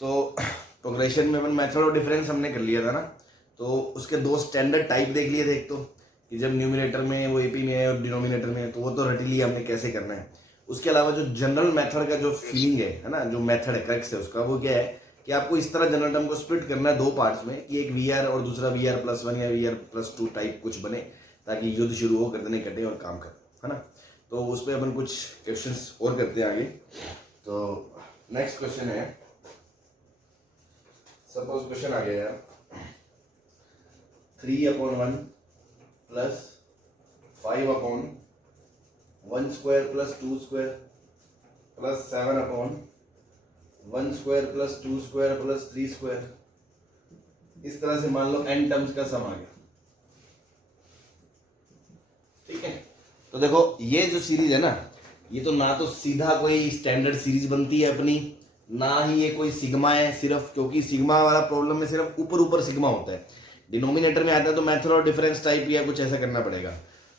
तो प्रोग्रेशन में अपन method of difference हमने कर लिया था ना, तो उसके दो स्टैंडर्ड टाइप देख लिए थे। एक तो कि जब न्यूमिनेटर में वो एपी में है और डिनोमिनेटर में है, तो वो तो रट लिया हमने कैसे करना है। उसके अलावा जो जनरल मेथड का जो फीलिंग है ना, जो मेथड है क्रक्स है उसका, वो क्या है कि आपको इस तरह जनरल टर्म को स्प्लिट करना है दो पार्ट्स में, कि एक वी आर और दूसरा वी आर प्लस वन या V R plus two type कुछ बने, ताकि युद्ध शुरू हो, गर्दनें कटे और काम करे, है ना। तो उस पर अपन कुछ क्वेश्चंस और करते हैं आगे। तो नेक्स्ट क्वेश्चन है, सपोज क्वेश्चन आ गया यार, 3/1 plus 5/1 square plus 2 square plus 7/1 square plus 2 square plus 3 square, इस तरह से मान लो n टर्म्स का सम आ गया। ठीक है, तो देखो ये जो सीरीज है ना, ये तो ना तो सीधा कोई स्टैंडर्ड सीरीज बनती है अपनी, ना ही ये कोई सिग्मा है सिर्फ, क्योंकि सिग्मा वाला प्रॉब्लम में सिर्फ ऊपर ऊपर सिग्मा होता है। डिनोमिनेटर में आता है तो मेथड और डिफरेंस टाइप या कुछ ऐसा करना पड़ेगा।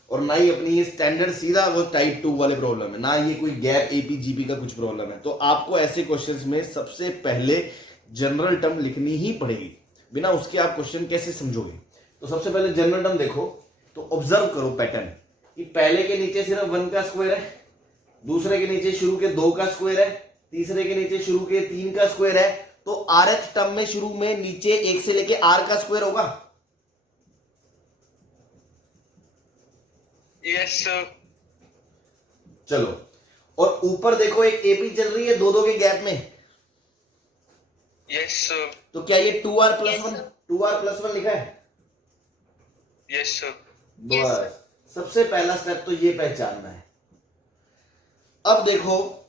और ना ही अपनी ये स्टैंडर्ड सीधा वो टाइप 2 वाले प्रॉब्लम है, ना ये कोई गैप एपी जीपी का कुछ प्रॉब्लम है। तो आपको ऐसे क्वेश्चंस में सबसे पहले जनरल टर्म लिखनी ही पड़ेगी, बिना उसके आप क्वेश्चन कैसे समझोगे। तो सबसे पहले जनरल टर्म देखो, तो ऑब्जर्व करो पैटर्न कि पहले के नीचे सिर्फ 1 का स्क्वायर है, दूसरे के नीचे शुरू के 2 का स्क्वायर है, तीसरे के नीचे शुरू के 3 का स्क्वायर है। तो rth टर्म में शुरू में नीचे 1 से लेके r का स्क्वायर होगा। Yes sir. चलो, और ऊपर देखो एक एपी चल रही है दो दो के गैप में। Yes sir. तो क्या ये 2r+1 लिखा है? Yes sir. बस सबसे पहला स्टेप तो ये पहचानना है। अब देखो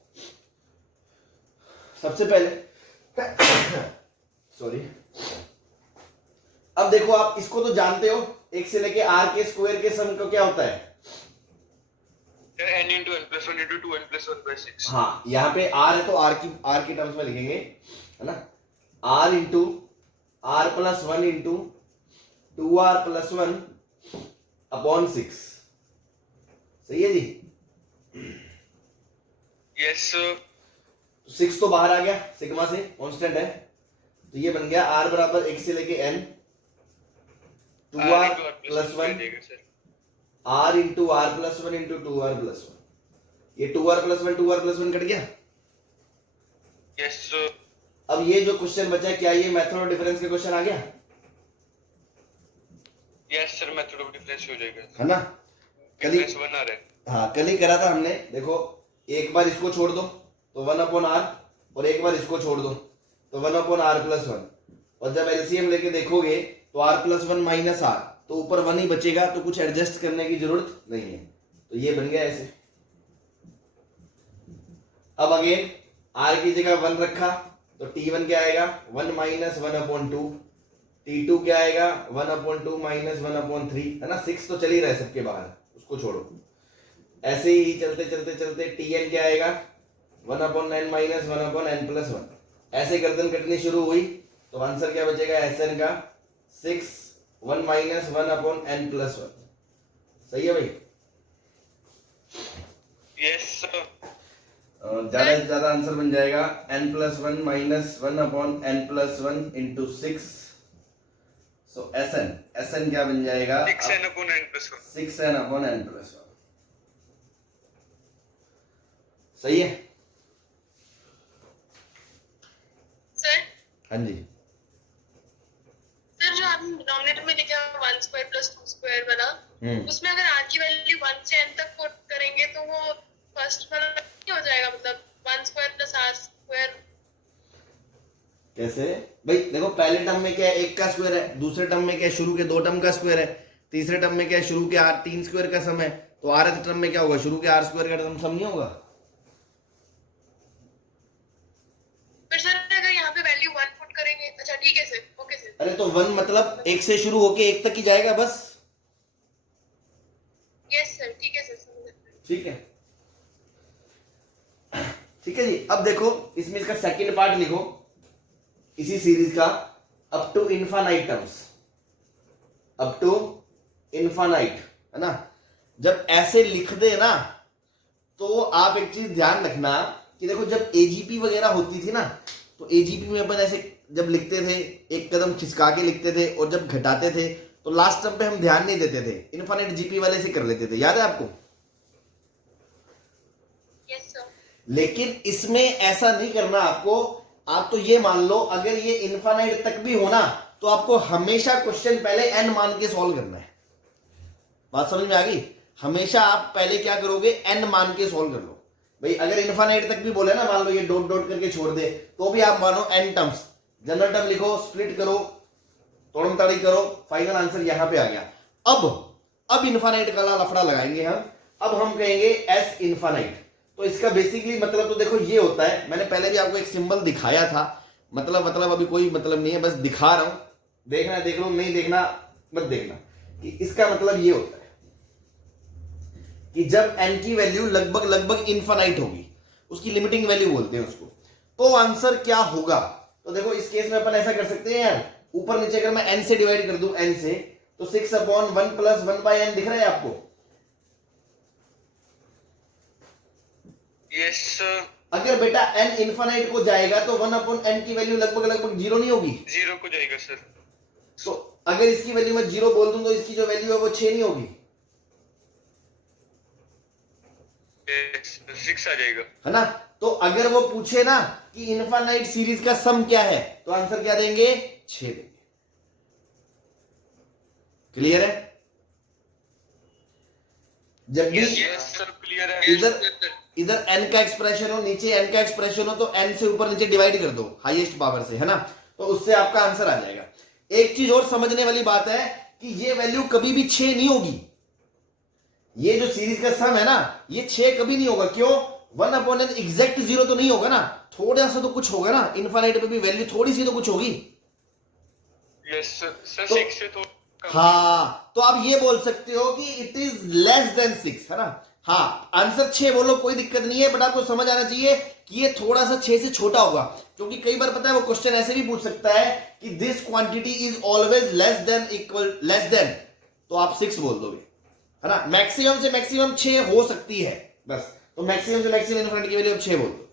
सबसे पहले सॉरी, अब देखो आप इसको तो जानते हो, 1 से लेके r के स्क्वायर के सम को क्या होता है? n into n plus 1 into 2n plus 1 by 6। हाँ, यहाँ पे r है तो r की टर्म्स में लिखेंगे, है ना, r into r+1 into 2r+1 upon 6। सही है जी? Yes sir. 6 तो बाहर आ गया सिग्मा से, कांस्टेंट है, तो ये बन गया r बराबर 1 से लेके n 2r+1 r into r+1 into 2r+1। ये 2r+1 कट गया। Yes sir. अब ये जो क्वेश्चन बचा है, क्या ये मेथड ऑफ डिफरेंस का क्वेश्चन आ गया? Yes sir, method of difference हो जाएगा, है ना, कल ही डिफरेंस बना रहे। हाँ कल ही करा था हमने। देखो एक बार इसको छोड़ दो तो 1/r, और एक बार इसको छोड़ दो तो 1/r+1, और जब एलसीएम लेके देखोगे तो r+1 माइनस r, तो ऊपर 1 ही बचेगा, तो कुछ एडजस्ट करने की जरूरत नहीं है। तो ये बन गया ऐसे। अब अगेन r की जगह 1 रखा तो t1 क्या आएगा? 1 माइनस 1/2। t2 क्या आएगा? 1/2 माइनस 1/3, है ना। 6 तो चल ही रहा है सबके बाहर, उसको छोड़ो। ऐसे ही चलते चलते चलते tn क्या आएगा? 1/n minus 1/n+1। ऐसे गर्दन कटनी शुरू हुई तो आंसर क्या बचेगा Sn का? 6 1 माइनस 1/n+1। सही है भाई? Yes sir. ज्यादा से ज्यादा आंसर बन जाएगा n+1 माइनस 1/n+1 इंटू 6। सो Sn क्या बन जाएगा? 6n/n+1। 6n/n+1। सही है? सर हाँ जी। सर जो आपने डिनोमिनेटर में लिखा 1 स्क्वायर प्लस 2 स्क्वायर बना, उसमें अगर r की वैल्यू 1 से n तक पुट करेंगे तो वो फर्स्ट वाला नहीं हो जाएगा, मतलब 1 स्क्वायर प्लस r स्क्वायर। कैसे भाई? देखो पहले टर्म में क्या है? 1 का स्क्वायर है, दूसरे टर्म में क्या है? शुरू के 2 टर्म का स्क्वायर है, तीसरे टर्म में क्या है? शुरू के r 3 स्क्वायर का सम है। तो rth टर्म में क्या होगा? शुरू के r स्क्वायर का सम नहीं होगा? फिर सर अगर यहाँ पे वैल्यू 1 पुट करेंगे, अच्छा ठीक है सर, ओके सर। अरे तो 1 मतलब 1 से शुरू होके 1 तक ही जाएगा बस। यस सर, ठीक है सर, समझ गए। ठीक है, ठीक है जी। अब देखो इसमें इसका सेकंड पार्ट लिखो इसी सीरीज का, up to infinite terms, up to infinite, है ना। जब ऐसे लिख दे ना, तो आप एक चीज ध्यान रखना कि देखो जब एजीपी वगैरह होती थी ना, तो एजीपी में अपन ऐसे जब लिखते थे एक कदम खिसका के लिखते थे, और जब घटाते थे तो लास्ट टर्म पे हम ध्यान नहीं देते थे, इनफाइनाइट जीपी वाले से कर लेते थे, याद है आपको? Yes sir. लेकिन इसमें ऐसा नहीं करना आपको। आप तो ये मान लो अगर ये इनफाइनाइट तक भी होना तो आपको हमेशा क्वेश्चन पहले एन मान के सॉल्व करना है। बात समझ में आ गई? हमेशा आप पहले क्या करोगे, एन मान के सॉल्व कर लो। भाई अगर इनफाइनाइट तक भी बोले ना, मान लो ये डॉट डॉट करके छोड़ दे, तो भी आप मानो एन टर्म्स, जनरल टर्म लिखो, स्प्लिट करो, तोड़म ताड़ी करो, फाइनल आंसर यहां पे आ गया। अब इनफाइनाइट का लफड़ा लगाएंगे हम। अब हम कहेंगे एस इनफाइनाइट। तो इसका बेसिकली मतलब तो देखो ये होता है, मैंने पहले भी आपको एक सिंबल दिखाया था, मतलब अभी कोई मतलब नहीं है, बस दिखा रहा हूं, देखना है देख लो, नहीं देखना मत देखना। कि इसका मतलब ये होता है कि जब n की वैल्यू लगभग इनफाइनाइट होगी, उसकी लिमिटिंग वैल्यू बोलते हैं उसको, तो आंसर क्या होगा। तो देखो इस केस में अपन ऐसा कर सकते हैं यार, ऊपर नीचे अगर मैं n से डिवाइड कर दूं, n से, तो 6/1 प्लस 1/n दिख रहा है आपको? Yes sir. अगर बेटा n इनफाइनाइट को जाएगा तो 1/n की वैल्यू लगभग 0 नहीं होगी? 0 को जाएगा सर। तो अगर इसकी वैल्यू मैं 0 बोल दूं तो इसकी जो वैल्यू है वो 6 नहीं होगी? 6 आ जाएगा, है ना? तो अगर वो पूछे ना कि इनफाइनाइट सीरीज का सम क्या है, तो आंसर क्या देंगे? 6 देंगे। क्लियर है? जब भी यस सर क्लियर है। इधर n का एक्सप्रेशन हो, नीचे n का एक्सप्रेशन हो, तो n से ऊपर नीचे डिवाइड कर दो हाईएस्ट पावर से, है ना? तो उससे आपका आंसर आ जाएगा। एक चीज और समझने वाली बात है कि ये वैल्यू कभी भी 6 नहीं होगी। ये जो सीरीज का सम है ना, ये 6 कभी नहीं होगा। क्यों? 1/n एग्जैक्ट 0 तो नहीं होगा ना, थोड़ा सा तो कुछ होगा ना, इनफाइनाइट पे भी वैल्यू थोड़ी सी तो कुछ होगी। यस सर, तो 6 से तो कम। हाँ, तो आप ये बोल सकते हो कि इट इज लेस देन 6, है ना? हाँ, आंसर 6 बोलो, कोई दिक्कत नहीं है, बट आपको समझ आना चाहिए कि ये थोड़ा सा 6 से छोटा होगा। क्योंकि कई बार पता है वो क्वेश्चन ऐसे भी पूछ सकता है कि this quantity is always less than, तो आप 6 बोल दोगे, है ना? मैक्सिमम से मैक्सिमम 6 हो सकती है बस, तो मैक्सिमम से मैक्सिमम इनफाइनाइट की वैल्यू अब 6 बोल दो।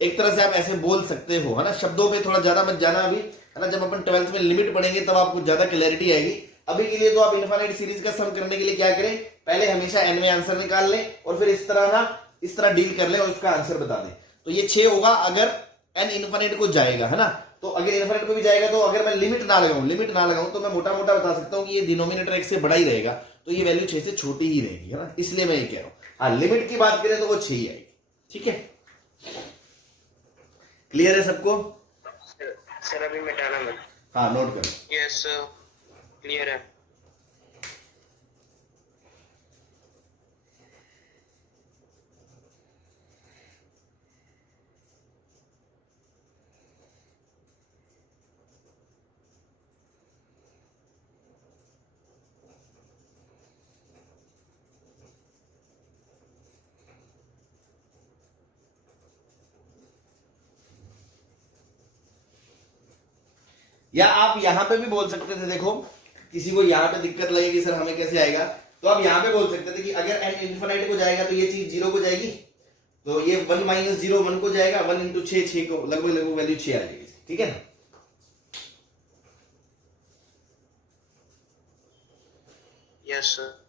एक तरह से आप ऐसे बोल सकते हो, है ना? शब्दों पे थोड़ा ज्यादा मत जाना अभी, है ना? जब अपन 12th में लिमिट पढ़ेंगे तब आपको ज्यादा क्लैरिटी आएगी। अभी के लिए तो आप इनफाइनाइट सीरीज का सम करने के लिए क्या करें, पहले हमेशा n में आंसर निकाल लें, और फिर इस तरह डील कर लें और उसका आंसर बता दें। तो ये 6 होगा अगर n इनफाइनाइट को जाएगा, है ना? तो अगर इनफाइनाइट को भी जाएगा, तो अगर मैं लिमिट ना लगाऊं तो मैं मोटा मोटा बता सकता हूं कि ये डिनोमिनेटर 1 से बड़ा ही रहेगा, तो ये वैल्यू 6 से छोटी ही रहेगी, है ना? इसलिए मैं ये कह रहा हूं। हाँ, लिमिट की बात करें तो वो 6 ही आएगी। ठीक है, क्लियर है सबको? सर अभी मिटाना मत। हाँ, नोट करो। यस सर क्लियर है। या आप यहां पे भी बोल सकते थे, देखो किसी को यहां पे दिक्कत लगेगी सर हमें कैसे आएगा, तो आप यहां पे बोल सकते थे कि अगर n इनफिनिटी को जाएगा तो ये चीज 0 को जाएगी, तो ये 1 - 0 1 को जाएगा, 1 × 6 6 को, लगभग वैल्यू 6 आ जाएगी। ठीक है ना? यस सर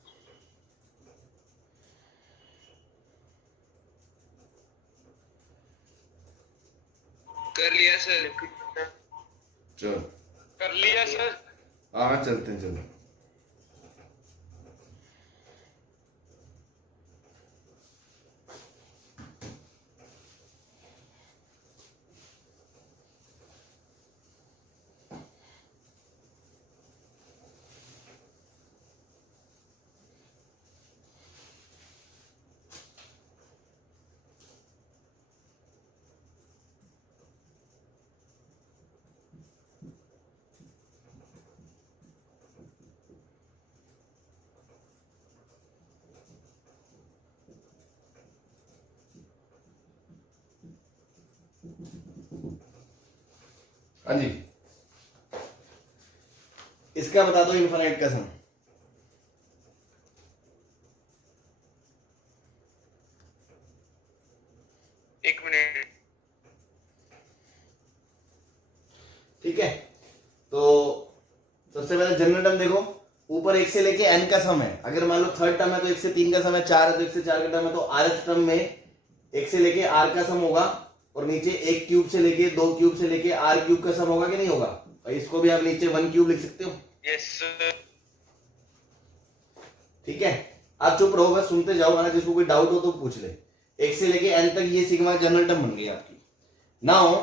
कर लिया सर। चलो, कर लिया सर। हाँ चलते हैं, चलो। हाँ जी, इसका बता दो इनफिनिट का सम। एक मिनट। ठीक है, तो सबसे पहले जनरल टर्म देखो, ऊपर 1 से लेके n का सम है, अगर मान लो थर्ड टर्म है तो 1 से 3 का सम है, 4 है तो 1 से 4 का टर्म है, तो rth टर्म में 1 से लेके r का सम होगा और नीचे 1 क्यूब से लेके 2 क्यूब से लेके r क्यूब का सम होगा कि नहीं होगा? और इसको भी आप नीचे 1 क्यूब लिख सकते हो। Yes sir. ठीक है, आप चुप रहो, बस सुनते जाओ, अगर जिसको कोई डाउट हो तो पूछ ले। 1 से लेके n तक ये सिग्मा जनरल टर्म बन गई आपकी। नाउ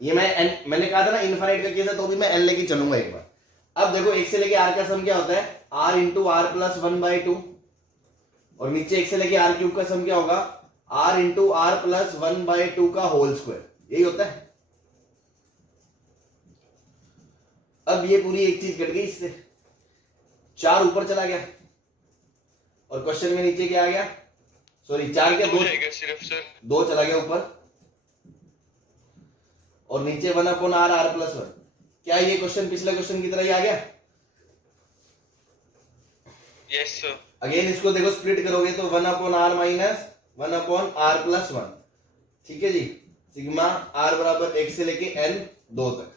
ये मैंने कहा था ना इनफाइनाइट का केस है, तो भी मैं n लेके चलूंगा एक बार। अब देखो 1 से लेके r का सम क्या होता है? r इंटू आर प्लस 1/2, और नीचे 1 से लेके r क्यूब का सम क्या होगा? r इंटू आर प्लस 1/2 का होल स्क्वायर, यही होता है। अब ये पूरी एक चीज कट गई इससे, 4 ऊपर चला गया और क्वेश्चन में नीचे क्या आ गया? सॉरी 4 क्या 2 जाएगा सिर्फ सर। 2 चला गया ऊपर और नीचे 1/r r प्लस 1। क्या ये क्वेश्चन पिछले क्वेश्चन की तरह ही आ गया? Yes sir. अगेन इसको देखो स्प्लिट करोगे तो 1/r माइनस 1/r प्लस 1। ठीक है जी, सिग्मा r बराबर 1 से लेके n 2 तक।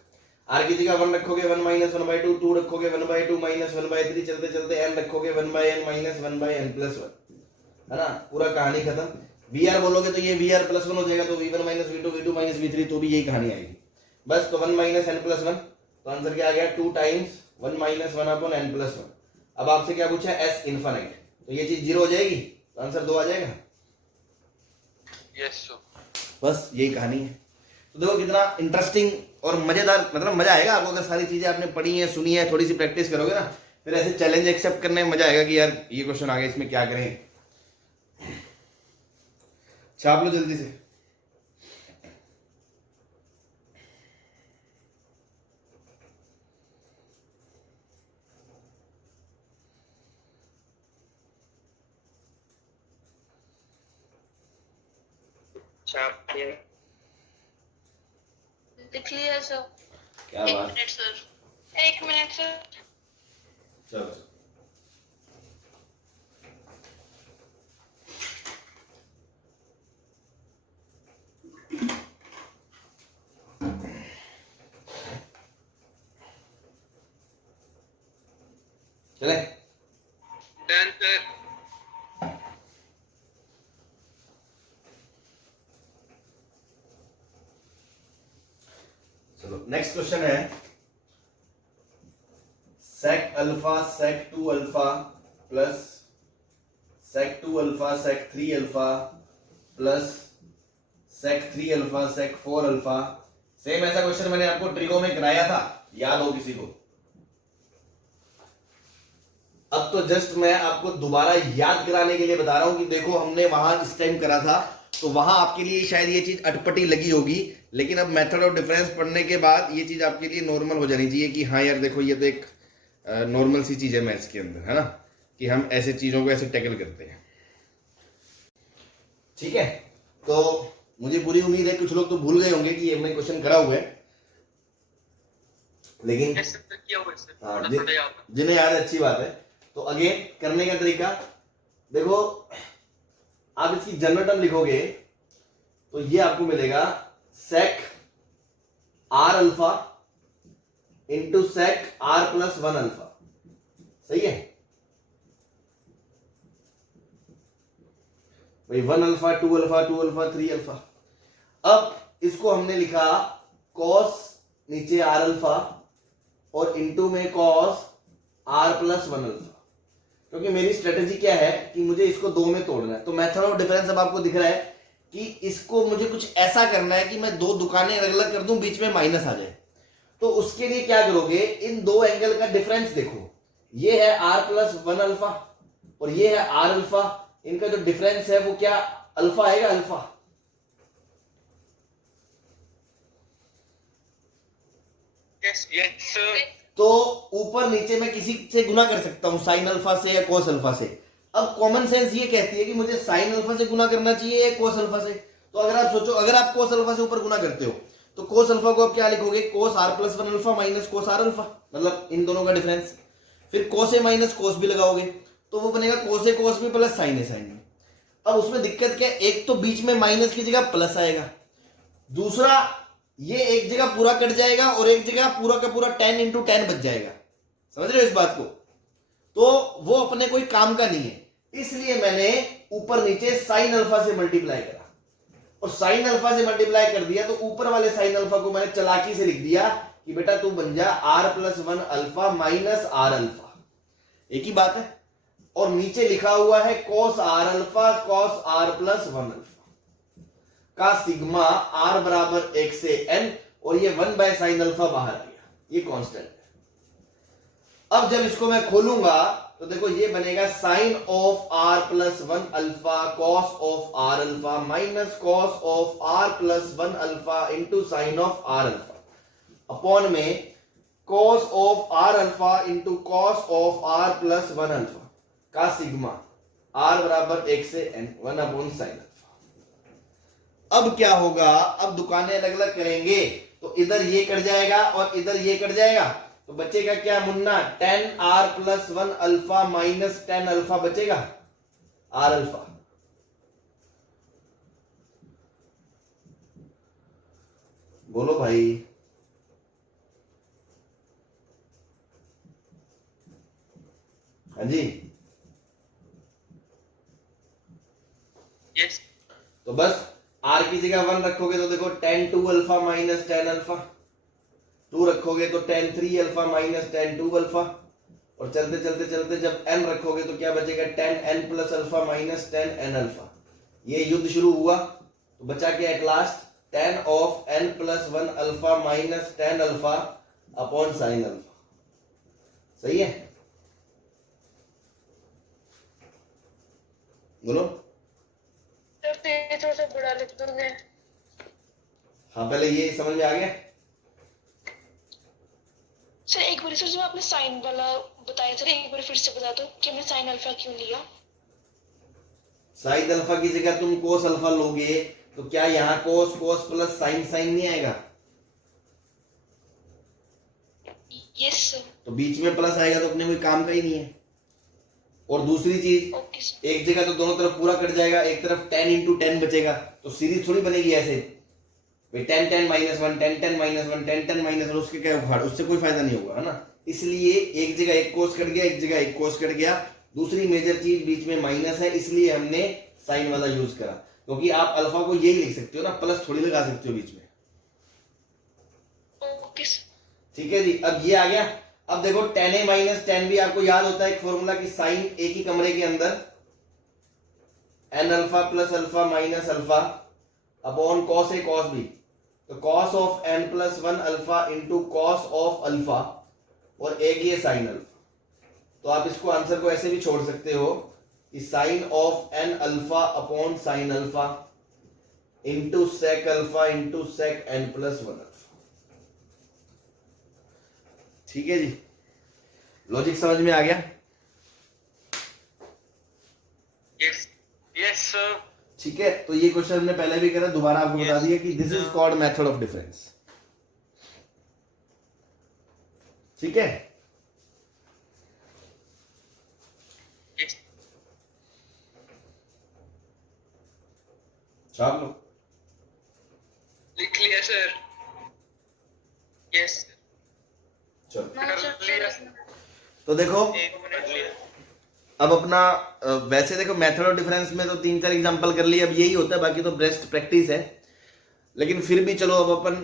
r की जगह 1 रखोगे 1 माइनस 1/2, 2 रखोगे 1/2 माइनस 1/3, चलते चलते n रखोगे 1/n माइनस 1/n प्लस 1, है ना? पूरा कहानी खत्म। VR बोलोगे तो ये VR प्लस 1 हो जाएगा, तो V1 minus V2, V2 minus V3, तो भी यही कहानी आएगी बस। तो 1 माइनस n प्लस 1, तो आंसर क्या आ गया? 2 टाइम्स 1 माइनस 1/n प्लस 1। अब आपसे क्या पूछा? s इनफाइनाइट, तो ये चीज 0 हो जाएगी, तो आंसर 2 आ जाएगा। Yes sir. बस यही कहानी है। तो देखो कितना इंटरेस्टिंग और मजेदार, मतलब मजा आएगा आपको अगर सारी चीजें आपने पढ़ी है, सुनी है, थोड़ी सी प्रैक्टिस करोगे ना, फिर ऐसे चैलेंज एक्सेप्ट करने में मजा आएगा कि यार ये क्वेश्चन आ गया, इसमें क्या करें। छाप लो जल्दी से। लिख लिया सर। क्या एक बात, मिनट सर, 1 मिनट सर। चलो चले। Done sir. चलो नेक्स्ट क्वेश्चन है, sec alpha sec 2 alpha plus sec 2 alpha sec 3 alpha plus sec 3 alpha sec 4 alpha. Same ऐसा क्वेश्चन मैंने आपको ट्रिगो में कराया था, याद हो किसी को? अब तो जस्ट मैं आपको दोबारा याद कराने के लिए बता रहा हूं कि देखो हमने वहां इस टाइम करा था, तो वहां आपके लिए शायद ये चीज अटपटी लगी होगी, लेकिन अब मेथड ऑफ डिफरेंस पढ़ने के बाद ये चीज आपके लिए नॉर्मल हो जानी चाहिए कि हाँ यार देखो ये तो एक नॉर्मल सी चीज है मैथ्स के अंदर, है ना, कि हम ऐसे चीजों को ऐसे टैकल करते हैं। ठीक है, तो मुझे पूरी उम्मीद है कुछ लोग तो भूल गए होंगे कि ये हमने क्वेश्चन करा हुआ है, लेकिन यस सर किया हुआ है सर। हाँ, थोड़ा थोड़ा याद है। जिन्हें याद है अच्छी बात है। तो अगेन करने का तरीका देखो, आप इसकी जनरल टर्म लिखोगे तो ये आपको मिलेगा sec r alpha into sec r plus 1 alpha. सही है भाई, 1 अल्फा 2 अल्फा 2 अल्फा 3 अल्फा। अब इसको हमने लिखा cos नीचे r अल्फा और इंटू में cos r प्लस 1 अल्फा, क्योंकि मेरी स्ट्रेटेजी क्या है कि मुझे इसको 2 में तोड़ना है। तो मेथड ऑफ डिफरेंस अब आपको दिख रहा है कि इसको मुझे कुछ ऐसा करना है कि मैं 2 दुकानें अलग अलग कर दूं, बीच में माइनस आ जाए। तो उसके लिए क्या करोगे, इन 2 एंगल का डिफरेंस देखो, ये है r प्लस 1 अल्फा और ये है r अल्फा, इनका जो डिफरेंस है वो क्या अल्फा आएगा, अल्फा। Yes yes sir. तो ऊपर नीचे मैं किसी से गुना कर सकता हूं, साइन अल्फा से या कोस अल्फा से। अब कॉमन सेंस ये कहती है कि मुझे साइन अल्फा से गुना करना चाहिए या कोस अल्फा से। तो अगर आप सोचो, अगर आप कोस अल्फा से ऊपर गुना करते हो तो कोस अल्फा को आप क्या लिखोगे, कोस r plus 1 alpha minus cos r alpha, मतलब इन दोनों का डिफरेंस। फिर कोस ए माइनस कोस भी लगाओगे तो वो बनेगा कोस ए कोस भी प्लस साइन ए साइन में। अब उसमें दिक्कत क्या है, एक तो बीच में माइनस की जगह प्लस आएगा, दूसरा ये एक जगह पूरा कट जाएगा और एक जगह पूरा का पूरा 10 इंटू 10 बच जाएगा। समझ रहे हो इस बात को? तो वो अपने कोई काम का नहीं है, इसलिए मैंने ऊपर नीचे साइन अल्फा से मल्टीप्लाई करा, और साइन अल्फा से मल्टीप्लाई कर दिया तो ऊपर वाले साइन अल्फा को मैंने चालाकी से लिख दिया कि बेटा तू बन जा r+1 alpha minus R alpha, एक ही बात है। और नीचे लिखा हुआ है cos r alpha cos r+1 alpha का सिग्मा r बराबर 1 से n, और ये 1/sin अल्फा बाहर आ गया, ये कांस्टेंट है। अब जब इसको मैं खोलूंगा तो देखो ये बनेगा sine of r+1 alpha cos of r alpha minus cos of r+1 alpha into sine of r alpha upon में cos of r alpha into cos of r+1 alpha का सिग्मा r बराबर 1 से n 1/sin अल्फा। अब क्या होगा, अब दुकानें अलग अलग करेंगे तो इधर ये कट जाएगा और इधर ये कट जाएगा, तो बचेगा क्या Munna, 10r+1 alpha minus 10 alpha बचेगा, r अल्फा। बोलो भाई, हाँ जी। Yes. तो बस r की जगह 1 रखोगे तो देखो 10 2 अल्फा माइनस 10 अल्फा, 2 रखोगे तो 10 3 अल्फा माइनस 10 2 अल्फा, और चलते चलते चलते जब n रखोगे तो क्या बचेगा, 10n plus alpha minus 10n alpha. ये युद्ध शुरू हुआ तो बचा क्या at last, 10 of n plus 1 alpha minus 10 alpha upon sine alpha. सही है, बोलो। तो ये थोड़ा सा बड़ा लिख दोगे? हाँ पहले ये समझ में आ गया। सर एक बार सर जो आपने साइन वाला बताया सर एक बार फिर से बता दो कि हमने साइन अल्फा क्यों लिया? साइन अल्फा की जगह तुम कोस अल्फा लोगे तो क्या यहाँ कोस कोस प्लस साइन साइन नहीं आएगा? Yes sir. तो बीच में प्लस आएगा तो अपने कोई काम का ही नहीं है। और दूसरी चीज, ओके सर। एक जगह तो दोनों तरफ पूरा कट जाएगा, एक तरफ 10 इंटू 10 बचेगा, तो सीरीज थोड़ी बनेगी ऐसे भाई 10 10 माइनस 1 10 10 माइनस 1 10 10 माइनस 1, उसके क्या उखाड़, उससे कोई फायदा नहीं होगा, है ना। इसलिए एक जगह एक कोस कट गया, एक जगह एक कोस कट गया। दूसरी मेजर चीज बीच में माइनस है, इसलिए हमने साइन वाला यूज करा, क्योंकि आप अल्फा को यही लिख सकते हो ना, प्लस थोड़ी लगा सकते हो बीच में। Okay sir. ठीक है जी, अब ये आ गया। अब देखो 10a माइनस 10 भी आपको याद होता है एक फॉर्मूला कि साइन एक ही कमरे के अंदर n alpha plus alpha minus alpha upon cos A cos B, तो cos of n plus 1 alpha into cos of alpha, और एक ये साइन अल्फा। तो आप इसको आंसर को ऐसे भी छोड़ सकते हो कि sine of n alpha upon sine alpha into sec alpha into sec n plus 1 alpha. ठीक है जी, लॉजिक समझ में आ गया? Yes. Yes, sir. ठीक है, तो ये क्वेश्चन हमने पहले भी करा, दोबारा आपको बता दिया कि this is called method of difference. ठीक है, Yes. छाप लो। लिख लिया सर। Yes. चलो, तो देखो एक मिनट लिया। अब अपना वैसे देखो मेथड ऑफ डिफरेंस में तो 3-4 एग्जांपल कर लिए, अब यही होता है, बाकी तो बेस्ट प्रैक्टिस है। लेकिन फिर भी चलो अब अपन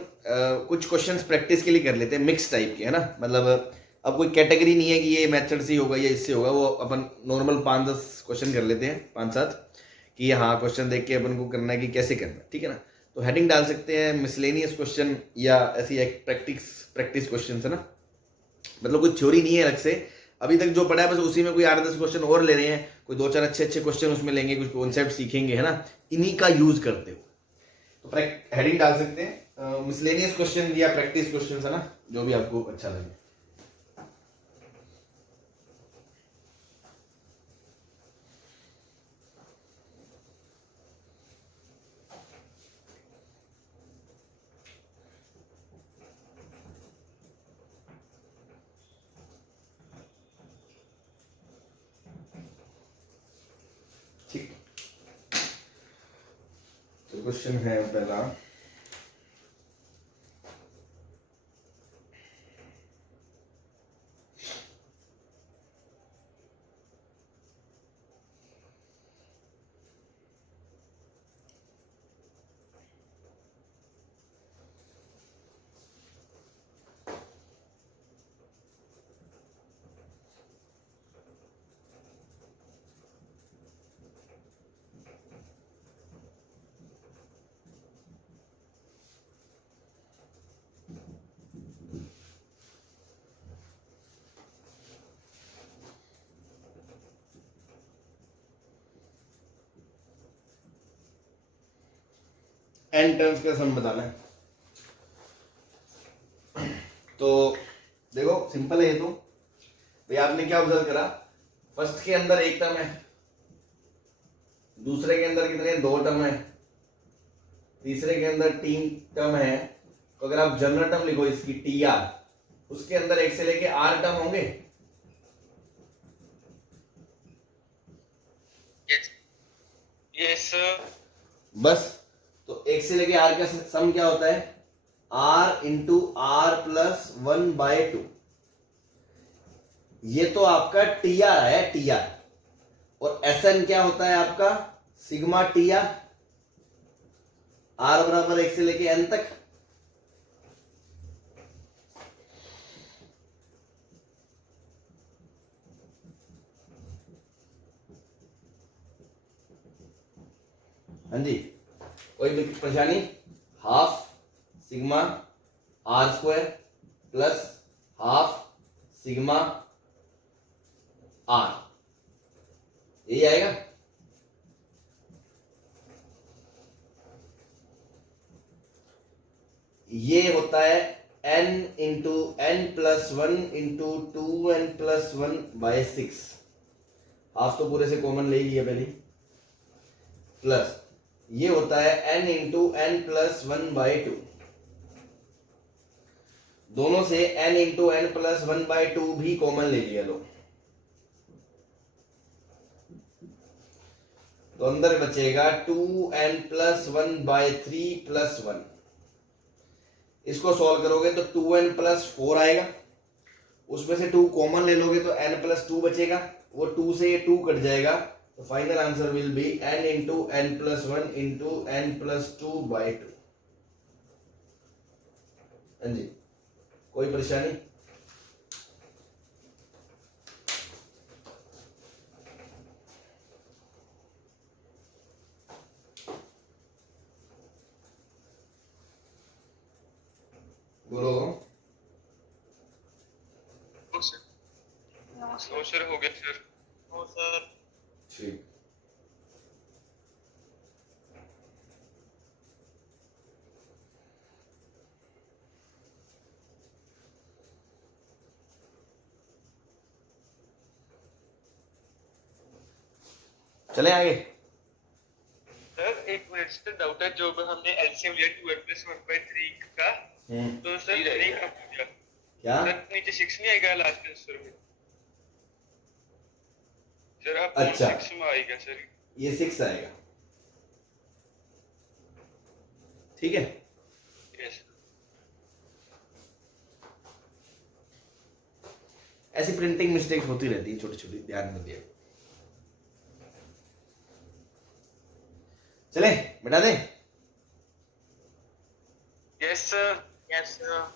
कुछ क्वेश्चंस प्रैक्टिस के लिए कर लेते हैं, मिक्स टाइप के, है ना। मतलब अब कोई कैटेगरी नहीं है कि ये मेथड से होगा या इससे होगा, वो अपन नॉर्मल 5-10 क्वेश्चन कर लेते हैं, 5-7, कि हाँ क्वेश्चन देख के अपन को करना है कि कैसे करना है, ठीक है ना। तो हेडिंग डाल सकते हैं मिसलेनियस क्वेश्चन या ऐसी एक प्रैक्टिस क्वेश्चन है ना, मतलब कोई थ्योरी नहीं है अलग से। अभी तक जो पढ़ा है बस उसी में कोई 8-10 क्वेश्चन और ले रहे हैं, कोई 2-4 अच्छे क्वेश्चन उसमें लेंगे, कुछ कॉन्सेप्ट सीखेंगे, है ना, इन्हीं का यूज करते हुए। तो हेडिंग डाल सकते हैं मिसलेनियस क्वेश्चन या प्रैक्टिस क्वेश्चन, है ना, जो भी आपको अच्छा लगे। ठीक, तो क्वेश्चन है पहला, n टर्म्स का सम बताना है। तो देखो सिंपल है ये तो भाई, आपने क्या ऑब्जर्व करा, फर्स्ट के अंदर एक टर्म है, दूसरे के अंदर कितने, 2 टर्म है, तीसरे के अंदर 3 टर्म है। तो अगर आप जनरल टर्म लिखो इसकी टी आर, उसके अंदर 1 से लेके r टर्म होंगे। Yes. Yes, sir. बस, तो 1 से लेके r का सम क्या होता है, r इंटू आर प्लस 1/2। ये तो आपका टी आर है, टी आर। और एस एन क्या होता है आपका, सिग्मा टी आर, आर बराबर 1 से लेके एन तक। हाँ जी, कोई भी परेशानी, half sigma R square plus half sigma R, यही आएगा। ये होता है n into N plus 1 into 2n+1/6। Half तो पूरे से कॉमन ले लिया पहले, प्लस ये होता है n इंटू n+1/2। दोनों से n इंटू n+1/2 भी कॉमन ले लिया लो, तो अंदर बचेगा 2n+1/3+1। इसको सॉल्व करोगे तो 2n+4 आएगा, उसमें से 2 कॉमन ले लोगे तो n+2 बचेगा, वो 2 से ये 2 कट जाएगा, तो final answer will be n into n+1 into n+2/2। हाँ जी, कोई परेशानी? बोलो। no, sir. No, sir, हो गया सर। No, sir. ठीक, चले आगे। सर एक मिनट से डाउट है, जो हमने एलसीएम लिया 2n+1/3 का, तो सर नहीं कम हो गया क्या? सर, नीचे 6 नहीं आएगा लास्ट आंसर में सर, आप अच्छा। 6 में आएगा सर। ये 6 आएगा, ठीक है। यस ऐसी प्रिंटिंग मिस्टेक होती रहती है छोटी छोटी, ध्यान में दिया। चले बता दे। Yes sir. Yes sir.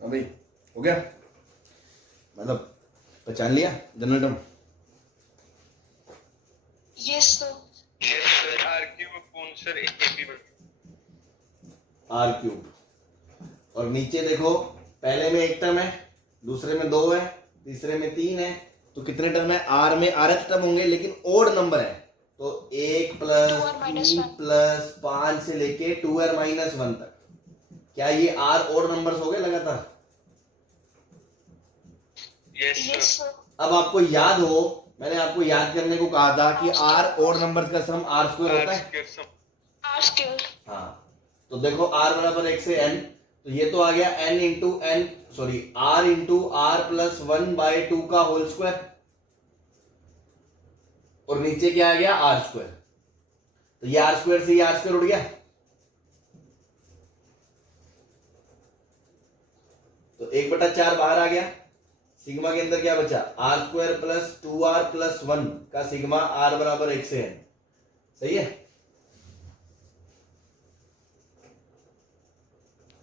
अभी हो गया, मतलब पहचान लिया general term. Yes sir. Yes sir. R cube upon sir A B R cube, और नीचे देखो पहले में 1 टर्म है, दूसरे में 2 है, तीसरे में 3 है, तो कितने टर्म है, आर में आरएथ टर्म होंगे, लेकिन ओड नंबर है, तो 1 + 2 + 5 से लेके 2r - 1 तक। क्या ये आर और नंबर्स हो गए लगातार? Yes yes sir. सर। अब आपको याद हो, मैंने आपको याद करने को कहा था कि आर और नंबर्स का सम आर स्क्वायर होता है। R square. हाँ, तो देखो r बराबर 1 से n, तो ये तो आ गया n into n, sorry r into r plus 1/2 का होल स्क्वायर, और नीचे क्या आ गया r स्क्वायर, तो ये r स्क्वायर से ये r स्क्वायर उड़ गया, तो 1/4 बाहर आ गया। सिग्मा के अंदर क्या बचा, r square plus 2r plus 1 का सिग्मा r बराबर 1 से n। सही है?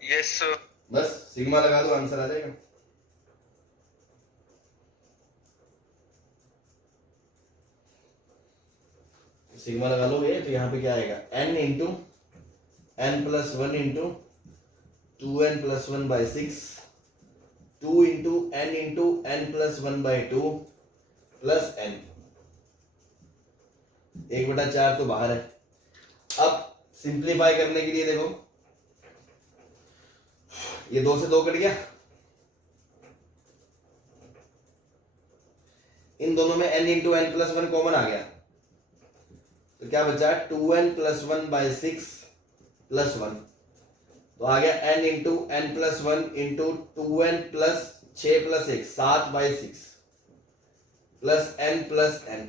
Yes sir. बस सिग्मा लगा दो, आंसर आ जाएगा। सिग्मा लगा लोगे तो यहाँ पे क्या आएगा, n into n plus 1 into 2n plus 1/6, 2 into n plus 1/2 plus n, 1/4 तो बाहर है। अब सिंप्लीफाई करने के लिए देखो, ये 2 से 2 कट गया, इन दोनों में n into n plus 1 common आ गया, तो क्या बचा, 2n प्लस 1/6 प्लस 1, तो आ गया n into n plus 1 into 2n plus 6 plus 1 7/6 plus n plus n।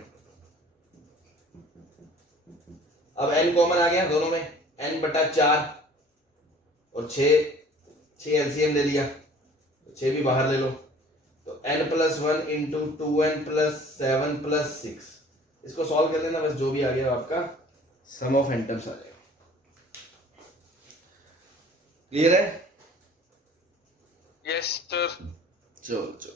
अब n कॉमन आ गया दोनों में, n/4 और 6 एलसीएम ले लिया, तो 6 भी बाहर ले लो, तो n plus 1 into 2n plus 7 plus 6, इसको सॉल्व कर लेना, बस जो भी आ गया आपका सम ऑफ n टर्म्स आ जाएगा। क्लियर है? Yes sir. चलो चलो,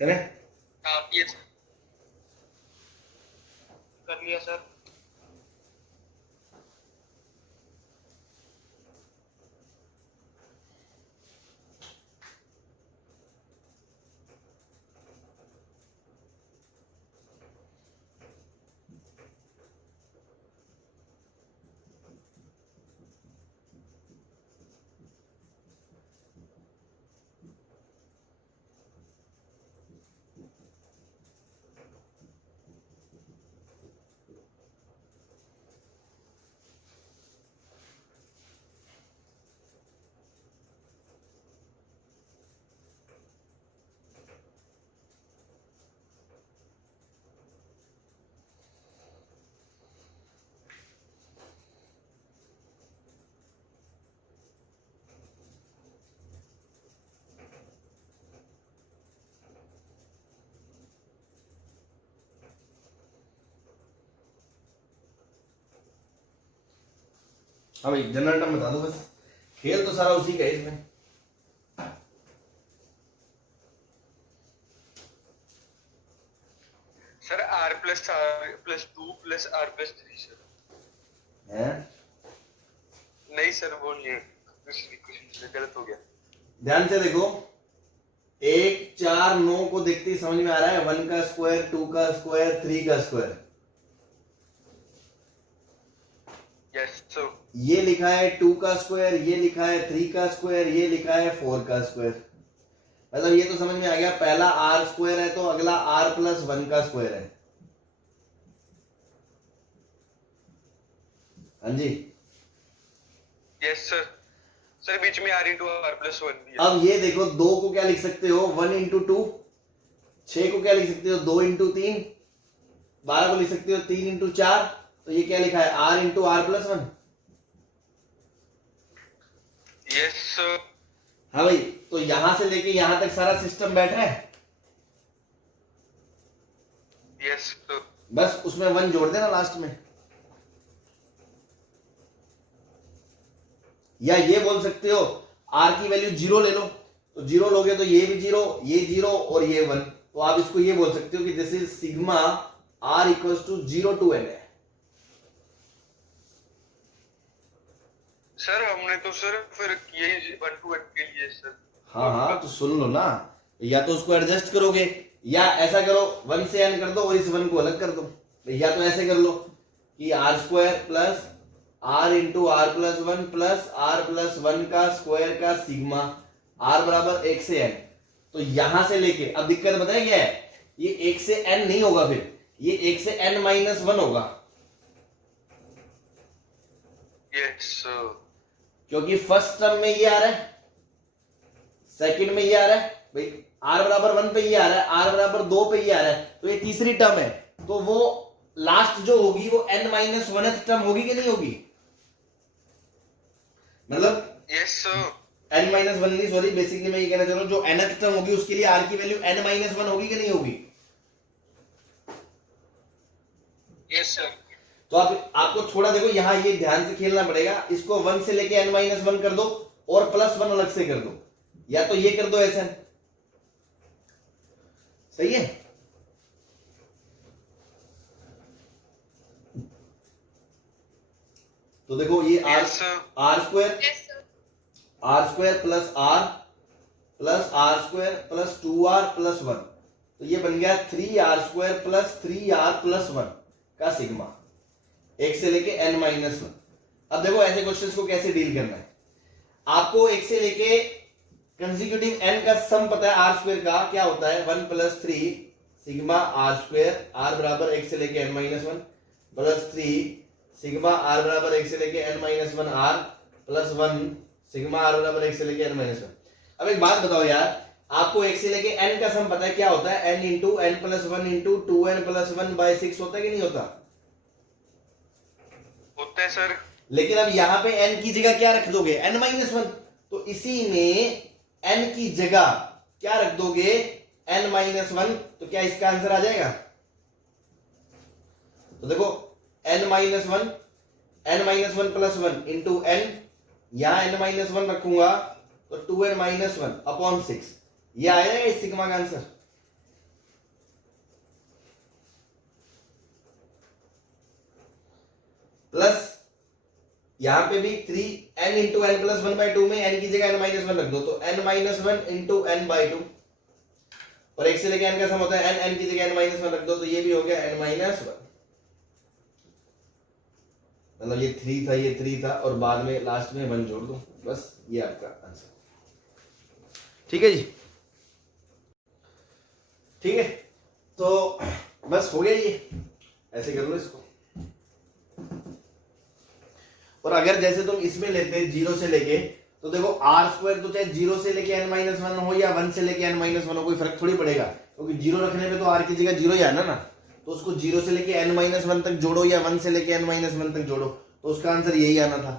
चले? हाँ ये कर लिया सर। हाँ भाई, जनरल टर्म बता दो बस, खेल तो सारा उसी का है इसमें। Sir r plus 2 plus r plus 3 sir. हैं? नहीं सर वो नहीं है, कुछ गलत हो गया। ध्यान से देखो, 1 4 9 को देखते ही समझ में आ रहा है, 1 का स्क्वायर, 2 का स्क्वायर, 3 का स्क्वायर। Yes sir. ये लिखा है 2 का स्क्वायर, ये लिखा है 3 का स्क्वायर, ये लिखा है 4 का स्क्वायर। मतलब ये तो समझ में आ गया, पहला r स्क्वायर है तो अगला r प्लस 1 का स्क्वायर है। हाँ जी, यस सर। सर बीच में r इंटू r प्लस 1 भी है। अब ये देखो, 2 को क्या लिख सकते हो, 1 इंटू 2, 6 को क्या लिख सकते हो, 2 इंटू 3, 12 को लिख सकते हो 3 इंटू 4, तो ये क्या लिखा है, r into r plus 1। Yes sir. हाँ भाई, तो यहां से लेके यहां तक सारा सिस्टम बैठ रहा है, यस सर। बस उसमें 1 जोड़ देना लास्ट में। या ये बोल सकते हो आर की वैल्यू 0 ले लो, तो 0 लोगे तो ये भी 0, ये 0 और ये 1, तो आप इसको ये बोल सकते हो कि this is sigma R equals to 0 to n है। सर हमने तो सर फिर यही 1 to n के लिए सर। हाँ तो सुन लो ना, या तो उसको एडजस्ट करोगे या ऐसा करो 1 से n कर दो और इस 1 को अलग कर दो, या तो ऐसे कर लो कि R square plus R into R plus 1 plus R plus 1 का स्क्वायर का सिग्मा आर बराबर 1 से n। तो यहां से लेके अब दिक्कत बताया क्या है, ये 1 से n नहीं होगा, फिर ये 1 से n माइनस 1 होगा। Yes sir. क्योंकि फर्स्ट टर्म में ये आ रहा है, सेकंड में ये आ रहा है, भाई r बराबर 1 पे ये आ रहा है, r बराबर 2 पे ये आ रहा है, तो ये तीसरी टर्म है, तो वो लास्ट जो होगी वो n माइनस 1th टर्म होगी कि नहीं होगी, मतलब यस सर। n माइनस 1 नहीं, सॉरी बेसिकली मैं ये कहना चाह रहा हूं जो nth टर्म होगी उसके लिए r की वैल्यू n माइनस 1 होगी कि नहीं होगी। Yes sir. तो आपको थोड़ा देखो यहाँ ये ध्यान से खेलना पड़ेगा, इसको 1 से लेके n माइनस 1 कर दो और प्लस 1 अलग से कर दो, या तो ये कर दो ऐसा, सही है। तो देखो ये R square plus R square plus 2r plus 1, तो ये बन गया 3r square plus 3r plus 1 का सिग्मा 1 से लेके n माइनस 1। अब देखो ऐसे क्वेश्चंस को कैसे डील करना है, आपको 1 से लेके कंसेक्यूटिव n का सम पता है आर स्क्वायर का क्या होता है, 1 plus 3 sigma R square R बराबर 1 से लेके n minus 1 plus 3 sigma R बराबर 1 से लेके n minus 1 R plus 1 sigma R बराबर 1 से लेके n माइनस 1। अब एक बात बताओ यार, आपको 1 से लेके n का सम पता है क्या होता है, n into n plus 1 into 2n plus 1 by 6 होता है कि नहीं होता, होता है सर। लेकिन अब यहां पे n की जगह क्या रख दोगे, n माइनस 1, तो इसी में n की जगह क्या रख दोगे, n माइनस 1, तो क्या इसका आंसर आ जाएगा। तो देखो n minus 1 plus 1 into n, यहां n माइनस 1 रखूंगा तो 2n माइनस 1 अपॉन 6, ये आएगा इस सिग्मा का आंसर। प्लस यहां पे भी 3n into n plus 1 by 2 में n की जगह n माइनस 1 रख दो, तो n minus 1 into n by 2, और 1 से लेके n का सम होता है n की जगह n माइनस 1 रख दो, तो ये भी हो गया n माइनस 1, मतलब ये 3 था, ये 3 था, और बाद में लास्ट में 1 जोड़ दो, बस ये आपका आंसर। ठीक है जी, ठीक है, तो बस हो गया, ये ऐसे कर लो इसको। और अगर जैसे तुम इसमें लेते 0 से लेके, तो देखो आर स्क्वायर तो चाहे 0 से लेके n माइनस 1 हो या 1 से लेके n माइनस 1 हो, कोई फर्क थोड़ी पड़ेगा, क्योंकि 0 रखने पे तो r की जगह 0 ही आना ना, तो उसको 0 से लेके n माइनस 1 तक जोड़ो या 1 से लेके n माइनस 1 तक जोड़ो, तो उसका आंसर यही आना था।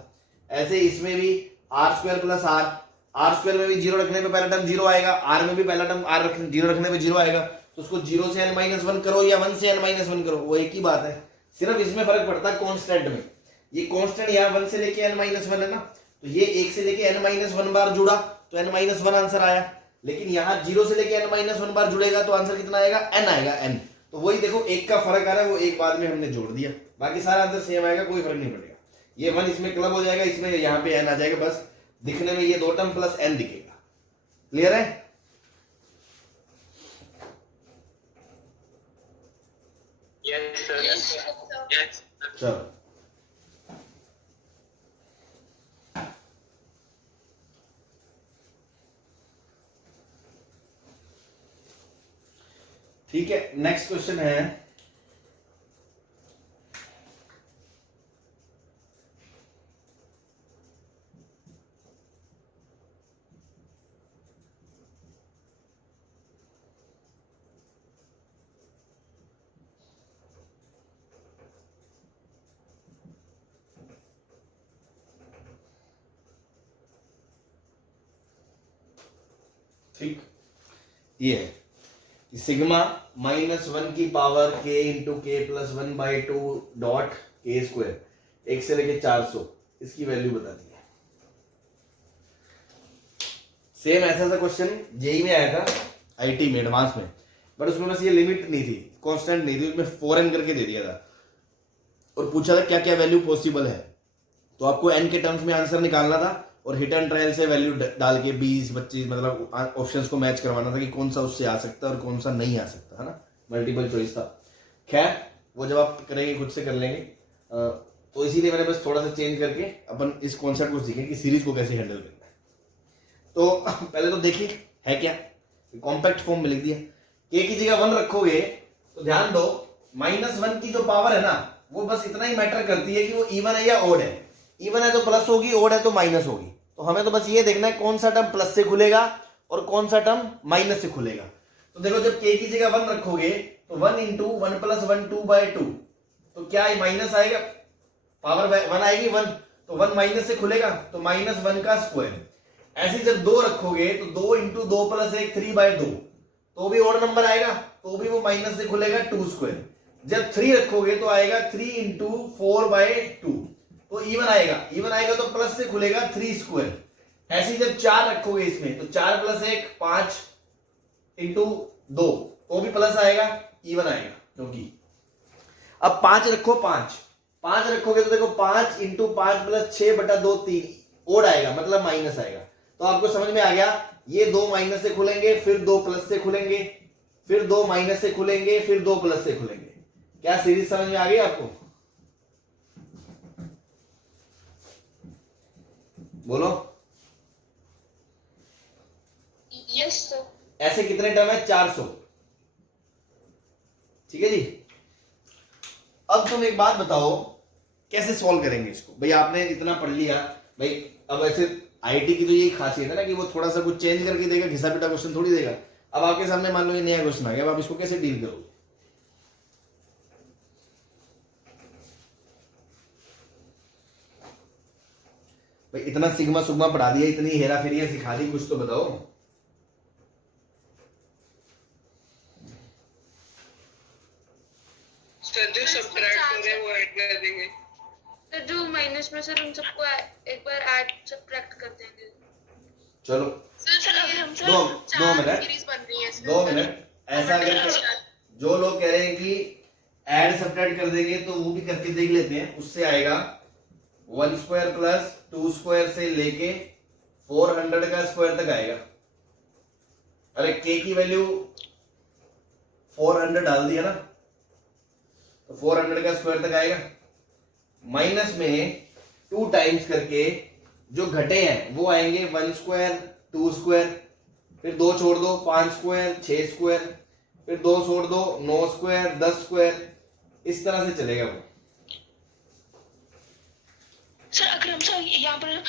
ऐसे इसमें भी R square plus R square में भी 0 रखने पे पहला टर्म 0 आएगा, आर में भी पहला टर्म आर 0 रखने पे 0 आएगा, तो उसको 0 से n माइनस 1 करो या 1 से n माइनस 1 करो, वो एक ही बात है, सिर्फ इसमें फर्क पड़ता है कॉन्स्टेंट में। ये कांस्टेंट यहाँ 1 से लेके n माइनस 1 है ना, तो ये 1 से लेके n माइनस 1 बार जुड़ा तो n माइनस 1 आंसर आया, लेकिन यहाँ 0 से लेके n माइनस 1 बार जुड़ेगा तो आंसर कितना आएगा, n आएगा, n। तो वही देखो एक का फर्क आ रहा है, वो एक बाद में हमने जोड़ दिया, बाकी सारा आंसर सेम आएगा, कोई फर्क नहीं पड़ेगा। ये 1 इसमें क्लब हो जाएगा, इसमें यहाँ पे n आ जाएगा, बस दिखने में ये 2 टर्म प्लस n दिखेगा। क्लियर है? Yes sir. यस चलो ठीक है, नेक्स्ट क्वेश्चन है, ठीक, ये है सिग्मा -1 की पावर k इंटू के प्लस 1 बाई 2 डॉट के स्क्वायर 1 से लेके 400, इसकी वैल्यू बता दी है। सेम ऐसा सा क्वेश्चन जेई में आया था, आईटी में एडवांस में, बट उसमें बस ये लिमिट नहीं थी, कांस्टेंट नहीं थी, उसमें फॉरेन करके दे दिया था और पूछा था क्या क्या वैल्यू पॉसिबल है। तो आपको एन के टर्म्स में आंसर निकालना था और हिट एंड ट्रायल से वैल्यू डाल के 20 25 मतलब ऑप्शंस को मैच करवाना था कि कौन सा उससे आ सकता है और कौन सा नहीं आ सकता, है ना, मल्टीपल चॉइस था। खैर वो जब आप करेंगे खुद से कर लेंगे। तो इसीलिए मैंने बस थोड़ा सा चेंज करके अपन इस कॉन्सेप्ट को सीखें कि सीरीज को कैसे हैंडल करना है। तो पहले तो देखिए है क्या, कॉम्पैक्ट फॉर्म में लिख दिया, के की जगह 1 रखोगे तो ध्यान दो -1 की जो पावर है ना वो बस इतना ही मैटर करती है कि वो इवन है या ओड है। इवन है तो प्लस होगी, ओड है तो माइनस होगी। तो हमें तो बस ये देखना है कौन सा टर्म प्लस से खुलेगा और कौन सा टर्म माइनस से खुलेगा। तो देखो जब के की जगह 1 रखोगे तो 1 इंटू 1 प्लस 1 2/2, तो क्या माइनस आएगा, पावर 1 आएगी 1, तो 1 माइनस से खुलेगा तो -1 का स्क्वायर। ऐसे जब 2 रखोगे तो 2 इंटू 2 प्लस 1 3/2, तो भी ओड नंबर आएगा, तो भी वो माइनस से खुलेगा 2 स्क्वायर। जब 3 रखोगे तो आएगा 3 इंटू 4/2, तो इवन आएगा, इवन आएगा तो प्लस से खुलेगा 3 स्क्वायर। ऐसे जब 4 रखोगे इसमें तो 4 प्लस 1 5 इंटू 2, तो भी प्लस आएगा, इवन आएगा। क्योंकि अब 5 रखो, 5 रखोगे तो देखो 5 इंटू 5 प्लस 6/2 3, ओड आएगा मतलब माइनस आएगा। तो आपको समझ में आ गया, ये 2 माइनस से खुलेंगे, फिर 2 प्लस से खुलेंगे, फिर 2 माइनस से खुलेंगे, फिर 2 प्लस से खुलेंगे। क्या सीरीज समझ में आ गई आपको? बोलो। Yes sir. ऐसे कितने टर्म है? 400। ठीक है जी। अब तुम एक बात बताओ कैसे सॉल्व करेंगे इसको। भाई आपने इतना पढ़ लिया भाई, अब ऐसे आईटी की तो यही खासियत है ना कि वो थोड़ा सा कुछ चेंज करके देगा, घिसा पिटा क्वेश्चन थोड़ी देगा। अब आपके सामने मान लो ये नया क्वेश्चन आ गया, अब आप इसको कैसे डील करोगे? भाई इतना सिग्मा सुग्मा पढ़ा दिया, इतनी हेरा फेरियां सिखा दी, कुछ तो बताओ। सर जो सब्ट्रैक्ट हो रहे हैं वो ऐड कर देंगे। तो जो माइनस में सर उन सबको एक बार ऐड सब्ट्रैक्ट कर देंगे। चलो सर हम सर 2 मिनट, सीरीज बन रही है सर। 2 मिनट। ऐसा अगर जो लोग कह रहे हैं कि ऐड सब्ट्रैक्ट कर देंगे तो वो भी करके देख लेते हैं। उससे आएगा 1 स्क्वायर प्लस 2 स्क्वायर से लेके 400 का स्क्वायर तक आएगा। अरे के की वैल्यू 400 डाल दिया ना, तो 400 का स्क्वायर तक आएगा। माइनस में 2 टाइम्स करके जो घटे हैं वो आएंगे 1 स्क्वायर 2 स्क्वायर, फिर 2 छोड़ दो 5 स्क्वायर 6 स्क्वायर, फिर 2 छोड़ दो 9 स्क्वायर 10 स्क्वायर, इस तरह से चलेगा वो। सर अगर हम सर यहाँ पर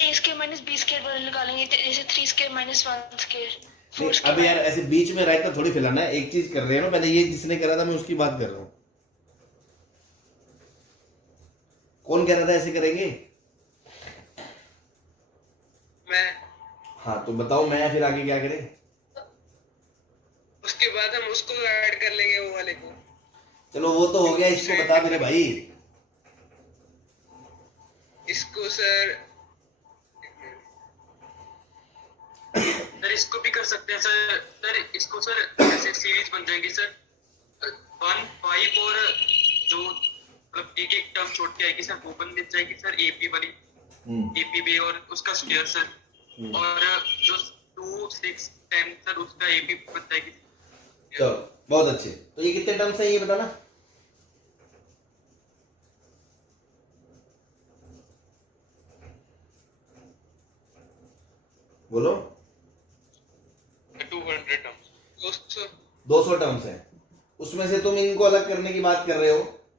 a square minus b square निकालेंगे तो जैसे 3 स्क्वायर माइनस 1 स्क्वायर। अब यार ऐसे बीच में रायता थोड़ी फैलाना है, एक चीज कर रहे हैं ना, पहले ये जिसने करा था मैं उसकी बात कर रहा हूं। कौन कह रहा था ऐसे करेंगे? मैं। हाँ तो बताओ मैं फिर आगे क्या करें? उसके बाद हम उसको ऐड कर लेंगे वो वाले को। चलो वो तो हो गया, इसको बता मेरे भाई। इसको सर इसको भी कर सकते हैं सर इसको सर ऐसे सीरीज बन जाएंगी सर 1 5 और जो मतलब एक एक टर्म छोड़ के आएगी सर वो बन जाएगी सर एपी वाली एपी भी और उसका स्क्वायर सर और जो 2 6 10 सर उसका एपी बन जाएगी। चलो बहुत अच्छे। तो ये कितने टर्म्स है ये बताना। बोलो। 200 टर्म्स 200 टर्म्स है, उसमें से तुम इनको अलग करने की बात कर रहे हो,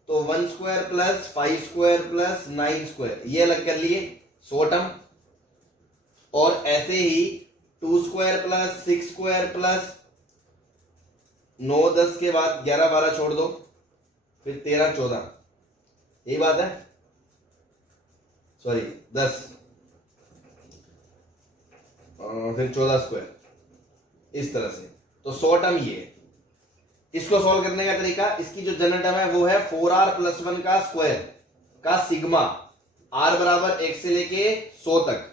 तो 1 square plus 5 square plus 9 square ये अलग कर लिए 100 टर्म, और ऐसे ही 2 स्क्वायर प्लस 6 स्क्वायर प्लस 9 10 के बाद 11 12 छोड़ दो, फिर 13 14, यही बात है, सॉरी 10 फिर 14 स्क्वायर, इस तरह से। तो 100 टर्म ये है। इसको सॉल्व करने का तरीका, इसकी जो जनरल टर्म है वो है 4r + 1 का स्क्वायर का सिग्मा r बराबर 1 से लेके 100 तक,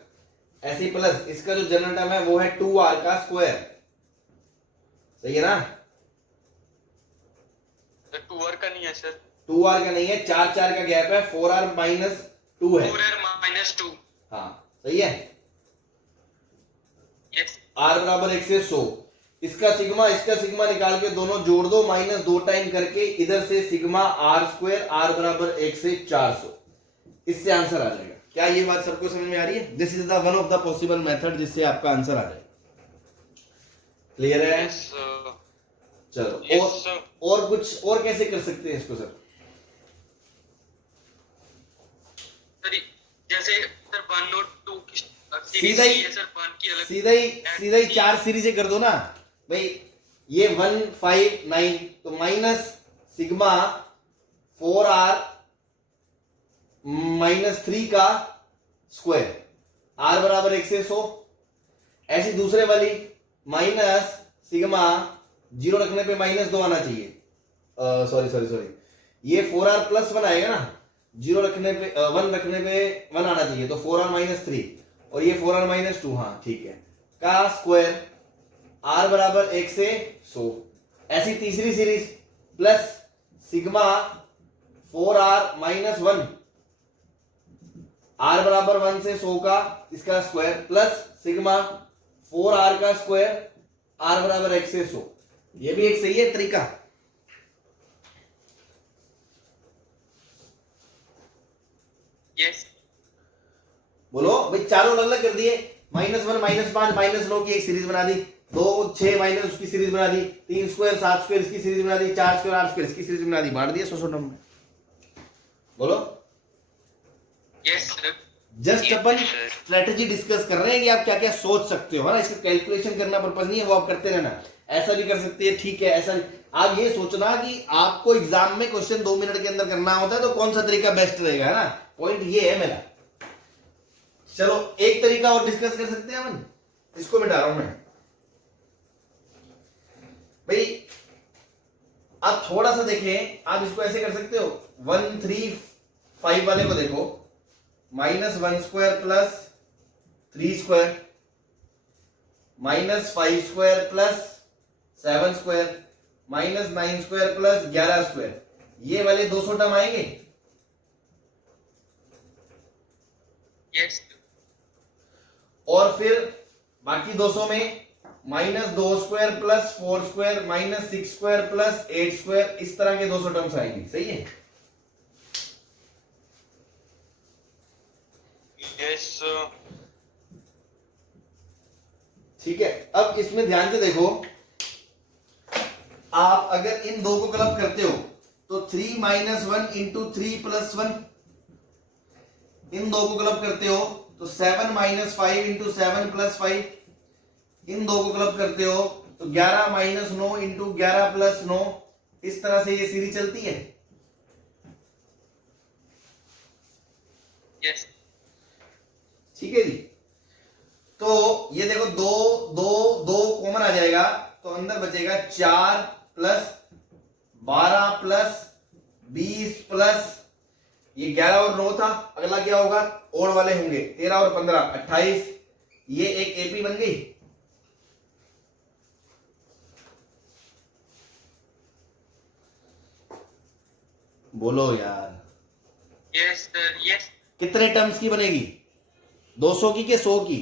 ऐसे ही प्लस इसका जो जनरल टर्म है वो है 2r का स्क्वायर, सही है ना? सर 2r का नहीं है सर, 2r का नहीं है, 4 4 का गैप है, 4r माइनस 2 है। 4r minus 2। हाँ सही है। यस r बराबर 1 से 100, इसका सिग्मा निकाल के दोनों जोड़ दो, माइनस 2 टाइम करके इधर से सिग्मा r स्क्वायर, r बराबर 1 से 400, इससे आंसर आ जाएगा। क्या ये बात सबको समझ में आ रही है? This is the one of the possible method जिससे आपका आंसर आ जाएगा। क्लियर है? यस चलो यस और कुछ और कैसे कर सकते हैं इसको सर? सर जैसे सर 1 और 2 की सीधा ही है सर, 1 की अलग सीधा ही 4 सीरीजें कर दो ना भाई। ये 1 5 9 तो माइनस सिग्मा 4r माइनस 3 का स्क्वायर, r बराबर 1 से 100। ऐसी दूसरे वाली माइनस सिग्मा 0 रखने पे माइनस 2 आना चाहिए, सॉरी ये 4r प्लस 1 आएगा ना, 0 रखने पे 1 रखने पे 1 आना चाहिए, तो 4r माइनस 3 और ये 4r माइनस 2, हाँ ठीक है, का स्क्वायर r बराबर 1 से 100। ऐसी तीसरी series plus sigma 4r minus 1, r बराबर 1 से 100 का इसका स्क्वायर, प्लस सिग्मा 4r का स्क्वायर, r बराबर 1 से 100। ये भी एक सही है तरीका। यस बोलो भाई, चारों अलग अलग कर दिए, -1 -5 -9 की एक सीरीज बना दी, 2 6 माइनस उसकी सीरीज बना दी, 3 स्क्वायर 7 स्क्वायर इसकी सीरीज बना दी, 4 स्क्वायर 8 स्क्वायर इसकी सीरीज बना दी, बांट दिया 100 टर्म में। बोलो, यस सर जस्ट अपन स्ट्रेटेजी डिस्कस कर रहे हैं कि आप क्या क्या सोच सकते हो, है ना? इसका कैलकुलेशन करना पर्पज नहीं है, वो आप करते रहना। ऐसा भी कर सकते हैं, ठीक है, ऐसा भी। आप ये सोचना कि आपको एग्जाम में क्वेश्चन 2 मिनट के अंदर करना होता है तो कौन सा तरीका बेस्ट रहेगा, है ना? पॉइंट ये है मेरा। चलो एक तरीका और डिस्कस कर सकते हैं अपन, इसको मिटा रहा हूं मैं भाई। आप थोड़ा सा देखें, आप इसको ऐसे कर सकते हो, 1 3 5 वाले को देखो, -1 square plus 3 square -5 square plus 7 square -9 square plus 11 square, ये वाले 200 टर्म आएंगे। यस और फिर बाकी 200 में -2 square plus 4 square -6 square plus 8 square, इस तरह के 200 टर्म्स आएंगे, सही है? यस ठीक है। अब इसमें ध्यान से देखो, आप अगर इन दो को क्लब करते हो तो 3 - 1 इंटू 3 + 1, इन दो को क्लब करते हो तो 7 - 5 इंटू 7 + 5, इन दो को क्लब करते हो तो 11 - 9 इंटू 11 + 9, इस तरह से ये सीरीज चलती है। यस ठीक है जी। तो ये देखो, 2 कॉमन आ जाएगा तो अंदर बचेगा 4 + 12 + 20 प्लस ये 11 और 9 था, अगला क्या होगा? और वाले होंगे 13 और 15 28, ये एक एपी बन गई। बोलो यार, यस सर यस कितने टर्म्स की बनेगी? 200 की के 100 की?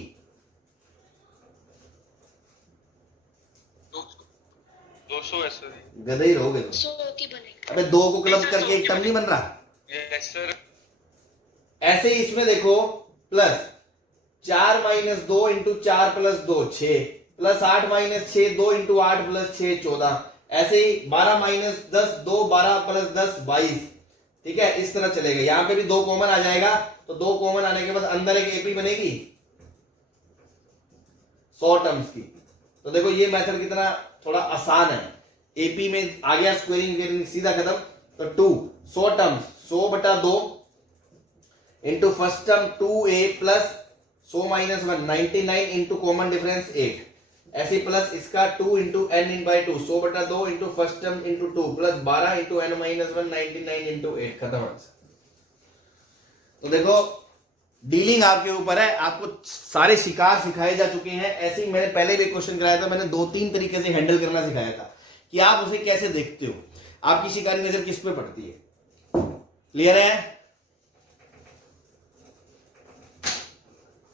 200 है सर। गधे ही रहोगे तुम। 100 की बनेगी। अबे 2 को क्लब करके एक टर्म नहीं बन रहा? यस सर ऐसे ही इसमें देखो, प्लस 4 - 2 इंटू 4 + 2 6, प्लस 8 - 6 2 इंटू 8 + 6 14, ऐसे ही 12 - 10 2 12 + 10 22। ठीक है, इस तरह चलेगा। यहां पे भी 2 कॉमन आ जाएगा तो 2 कॉमन आने के बाद अंदर एक एपी बनेगी 100 टर्म्स की। तो देखो ये मेथड कितना थोड़ा आसान है। एपी में आ गया स्क्वेयरिंग सीधा खत्म। तो 2 100 terms 100/2 into first term 2a plus 100 - 1 99 into common difference 8, ऐसे प्लस इसका 2 into n/2 100/2 into first term into 2 plus 12 into n - 1 99 into 8, खत्म आंसर। तो देखो डीलिंग आपके ऊपर है, आपको सारे शिकार सिखाए जा चुके हैं। ऐसे ही मैंने पहले भी क्वेश्चन कराया था, मैंने 2-3 तरीके से हैंडल करना सिखाया था कि आप उसे कैसे देखते हो, आपकी शिकारी नजर किस पे पड़ती है। क्लियर है?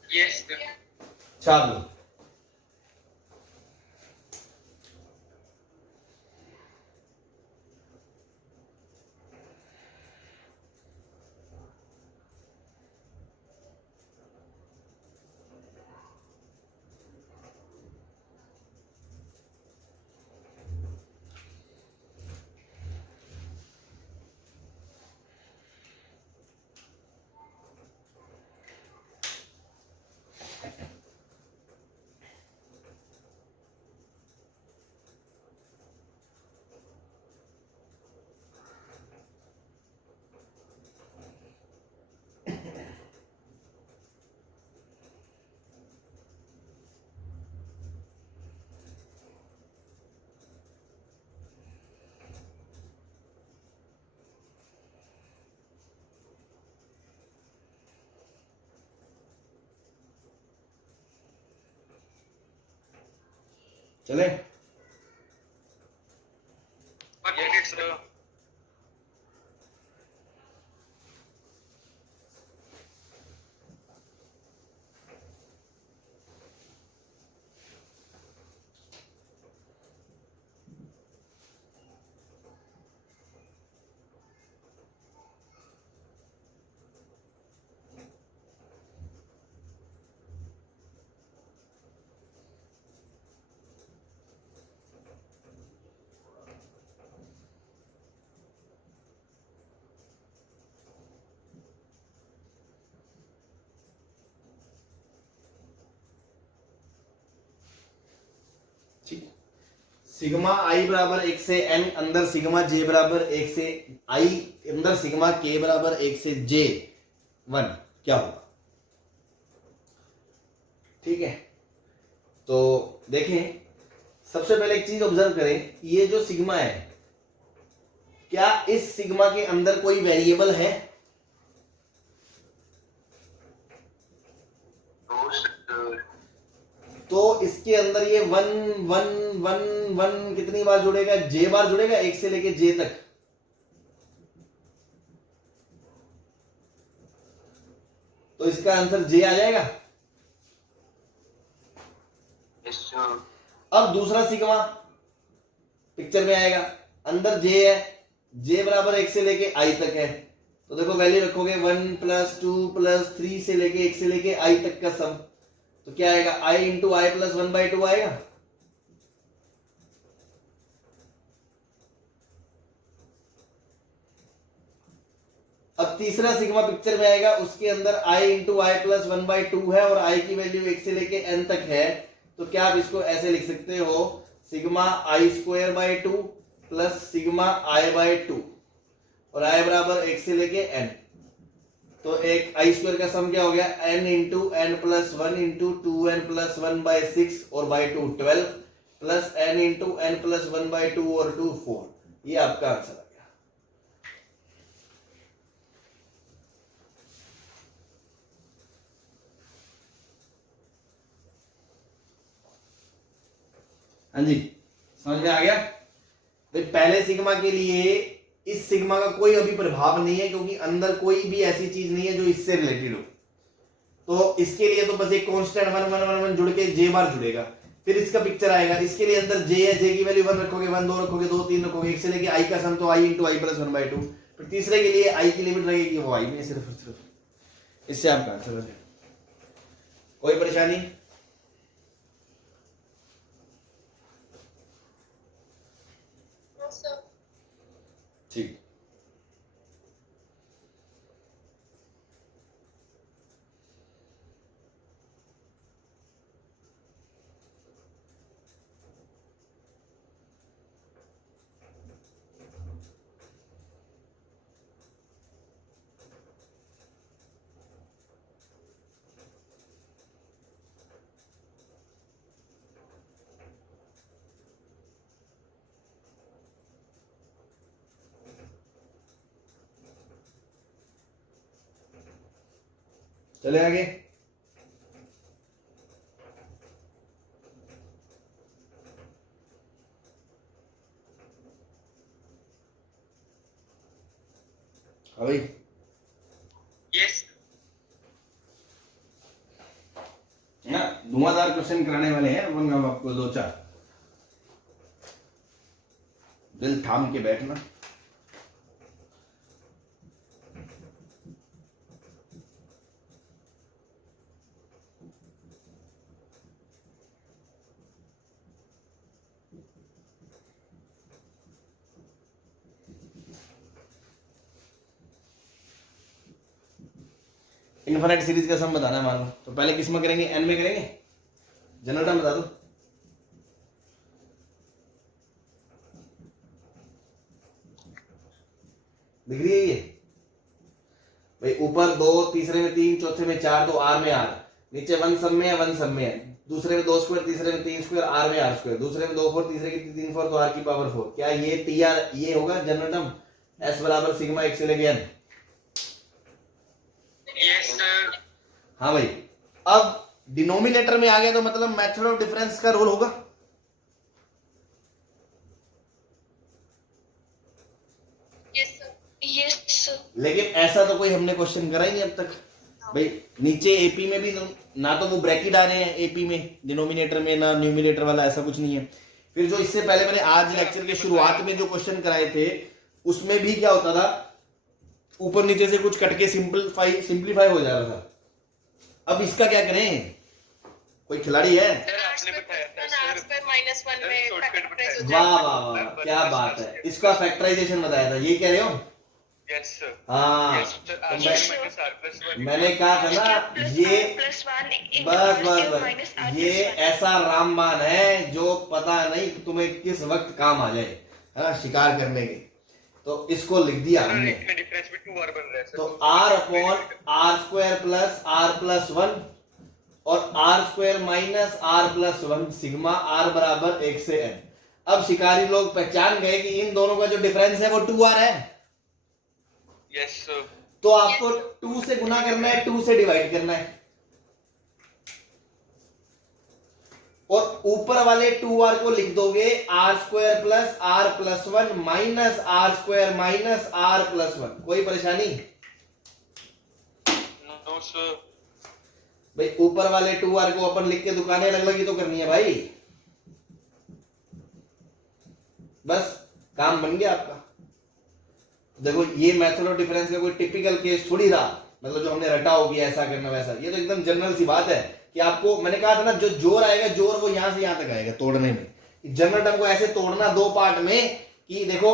Yes sir. चलो चले। गेट सर। ठीक, सिग्मा आई बराबर 1 से n, अंदर सिग्मा j बराबर 1 से i, अंदर सिग्मा k बराबर 1 से j1 क्या होगा? ठीक है, तो देखें, सबसे पहले एक चीज ऑब्जर्व करें, ये जो सिग्मा है, क्या इस सिग्मा के अंदर कोई वेरिएबल है? तो इसके अंदर ये 1 कितनी बार जुड़ेगा? j बार जुड़ेगा, 1 से लेके j तक। तो इसका आंसर j आ जाएगा। अब दूसरा सिग्मा पिक्चर में आएगा, अंदर j है, j बराबर 1 से लेके i तक है, तो देखो वैल्यू रखोगे 1 + 2 + 3 से लेके 1 से लेके i तक का सम, तो क्या आएगा? i × i + 1/2 आएगा। अब तीसरा सिग्मा पिक्चर में आएगा, उसके अंदर i × i + 1/2 है और i की वैल्यू 1 से लेके n तक है, तो क्या आप इसको ऐसे लिख सकते हो, sigma i² 2 plus sigma i/2, और i बराबर 1 से लेके n, तो एक i² का सम क्या हो गया? n × n + 1 × 2n + 1/6 और by 2 12 प्लस n × n + 1/2 और 2 4। ये आपका आंसर आ गया। हाँ जी, समझ में आ गया? तो पहले सिग्मा के लिए इस सिग्मा का कोई अभी प्रभाव नहीं है, क्योंकि अंदर कोई भी ऐसी चीज नहीं है जो इससे रिलेटेड हो। तो इसके लिए तो बस एक कांस्टेंट 1 1 1 1 जुड़ के j बार जुड़ेगा, फिर इसका पिक्चर आएगा, इसके लिए अंदर j है, j की वैल्यू 1 रखोगे, 1 2 रखोगे, 2 3 रखोगे, 1 से लेके i का सम तो i × i + 1/2, फिर तीसरे के लिए i की लिमिट रहेगी वो i में सिर्फ। इससे आपका आंसर हो जाएगा। कोई परेशानी? ठीक। चले आगे। हाँ भाई, यस ना धुआंधार क्वेश्चन कराने वाले हैं अपन, हम आपको दो चार, दिल थाम के बैठना। इनफाइनाइट सीरीज का सम बताना है मान लो, तो पहले किस में करेंगे, एन में करेंगे। जनरल टर्म बता दो। दिख रही है ये भाई, ऊपर 2, तीसरे में 3, चौथे में 4, तो आर में आर, नीचे 1 सब में है, 1 सब में है, दूसरे में 2 स्क्वायर, तीसरे में 3 स्क्वायर, आर में आर स्क्वायर, दूसरे में 2 4, तीसरे की 3 4, तो आर की पावर 4। क्या ये टी आर ये होगा जनरल टर्म, एस बराबर सिग्मा 1 से लेके एन। यस सर हाँ भाई, अब डिनोमिनेटर में आ गया तो मतलब मेथड ऑफ डिफरेंस का रोल होगा। Yes sir. यस लेकिन ऐसा तो कोई हमने क्वेश्चन करा ही नहीं अब तक भाई। नीचे एपी में भी ना तो वो ब्रैकेट आ रहे हैं एपी में, डिनोमिनेटर में ना न्यूमिनेटर वाला, ऐसा कुछ नहीं है। फिर जो इससे पहले मैंने आज लेक्चर के शुरुआत में जो क्वेश्चन कराए थे उसमें भी क्या होता था, ऊपर नीचे से कुछ कट के सिंप्लीफाई हो जा रहा था। अब इसका क्या करें, कोई खिलाड़ी है? सर आपने बताया था सर -1 में शॉर्टकट बताया था। वाह वाह वाह, क्या बात है, इसका फैक्टराइजेशन बताया था, ये कह रहे हो? यस सर हाँ, यस सर तो आर माइनस आर प्लस 1 मैंने कहा था ना ये बस ये ऐसा रामबाण है जो पता नहीं तुम्हें किस वक्त काम आ जाए, है ना, शिकार करने के। तो इसको लिख दिया हमने, इसमें डिफरेंस भी 2r बन रहा है सर। तो r upon R square plus R plus 1 और R square minus R plus 1 sigma r बराबर 1 से n। अब शिकारी लोग पहचान गए कि इन दोनों का जो डिफरेंस है वो 2r है, यस सर तो आपको 2 से गुना करना है, 2 से डिवाइड करना है, और ऊपर वाले 2r को लिख दोगे R square plus R plus 1 minus R square minus R plus 1। कोई परेशानी? नो सर भाई ऊपर वाले 2r को अपन लिख के दुकानें अलग अलग ही तो करनी है भाई, बस काम बन गया आपका। देखो ये मेथड ऑफ डिफरेंस का कोई टिपिकल केस थोड़ी रहा, मतलब जो हमने रटा हो गया ऐसा करना वैसा, ये तो एकदम जनरल सी बात है कि आपको मैंने कहा था ना जो जोर आएगा जोर वो यहां से यहां तक आएगा तोड़ने में। जनरल टर्म को ऐसे तोड़ना दो पार्ट में कि देखो,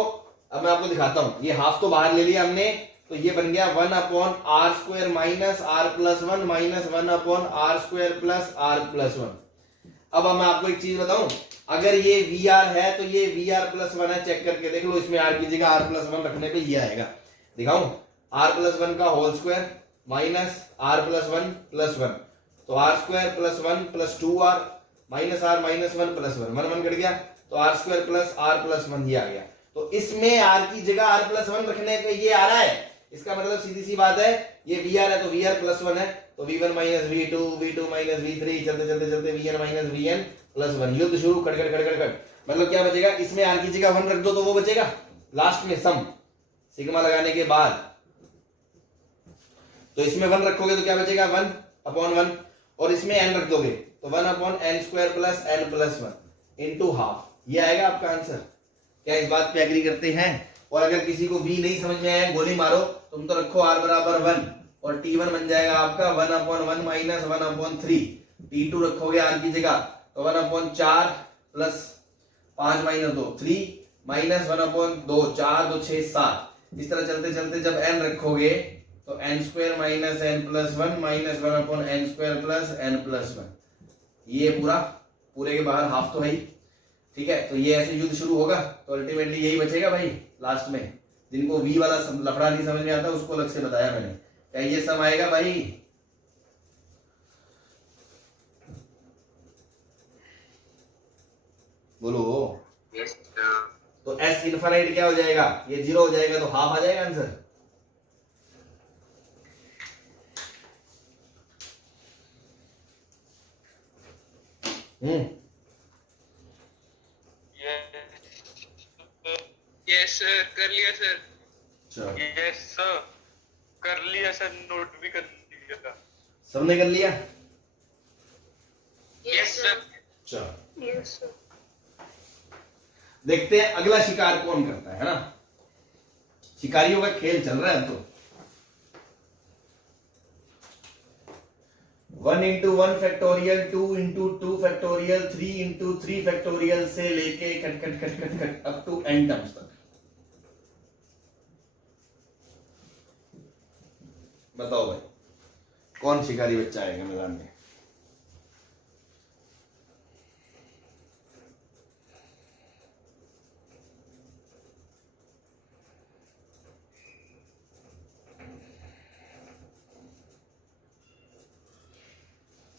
अब मैं आपको दिखाता हूं, ये हाफ तो बाहर ले लिया हमने, तो ये बन गया 1 upon R square minus R plus 1 minus 1 upon R square plus R plus 1। अब मैं आपको एक चीज बताऊं, अगर ये VR है तो ये VR प्लस 1 है, चेक करके देख लो, इसमें R की जगह R प्लस 1 रखने पे ये आएगा। दिखाऊं, R प्लस 1 का whole square minus R plus 1 plus 1, तो R square plus 1 plus 2R minus R minus 1 plus 1, 1 1 cut गया, तो R square plus R plus 1 ये आ गया। तो इसमें R की जगह R प्लस 1 रखने पे ये आ रहा है, इसका मतलब सीधी सी बात है, ये VR है तो VR प्लस 1 है, तो V1 minus V2 V2 minus V3 चलते चलते चलते Vn माइनस Vn प्लस 1, युद्ध शुरू, cut cut cut cut cut, मतलब क्या बचेगा, इसमें R की जगह 1 रख दो तो वो बचेगा लास्ट में सम सिग्मा लगाने के बाद, तो इसमें 1 रखोगे तो क्या बचेगा 1 अपॉन 1, और इसमें n रख दोगे तो 1 upon n square plus n plus 1 into half, ये आएगा आपका आंसर। क्या इस बात पे एग्री करते हैं? और अगर किसी को v नहीं समझ में आया गोली मारो, तुम तो रखो r बराबर 1 और t1 बन जाएगा आपका 1 अपॉन 1 माइनस 1 अपॉन 3, t2 रखोगे r की जगह तो 1 upon 4 plus 5 minus 2 3 minus 1 upon 2 4 2 6 7, इस तरह चलते चलते जब n रखोगे तो n square minus n plus 1 minus 1 upon n square plus n plus 1, ये पूरे के बाहर हाफ तो है ही, ठीक है। तो ये ऐसे युद्ध शुरू होगा तो अल्टीमेटली यही बचेगा भाई लास्ट में। जिनको v वाला लफड़ा नहीं समझ में आता उसको अलग से बताया मैंने, क्या ये सम आएगा भाई? बोलो। यस तो s इनफाइनाइट क्या हो जाएगा, ये 0 हो जाएगा तो हाफ आ जाएगा आंसर। यस सर, कर लिया सर। अच्छा, यस सर, कर लिया सर, नोट भी कर लिया। सबने कर लिया? Yes sir. अच्छा, यस सर। देखते हैं अगला शिकार कौन करता है ना। शिकारियों का खेल चल रहा है अब तो। 1 into 1 factorial, 2 into 2 factorial, 3 into 3 factorial से लेके cut cut cut cut cut up to n terms तक। बताओ भाई, कौन शिकारी बच्चा आएगा मैदान में?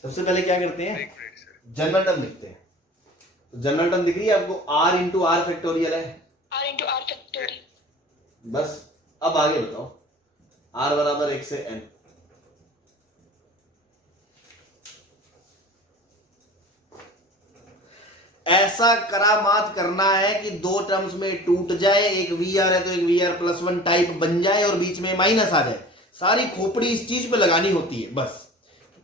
सबसे पहले क्या करते हैं, जनरल टर्म लिखते हैं। तो जनरल टर्म दिख रही है आपको, r इंटू आर फैक्टोरियल है, r into r factorial. बस। अब आगे बताओ, r बराबर 1 से n। ऐसा करामात करना है कि दो टर्म्स में टूट जाए, एक वी आर है तो एक V R plus one type बन जाए और बीच में माइनस आ जाए। सारी खोपड़ी इस चीज पे लगानी होती है बस।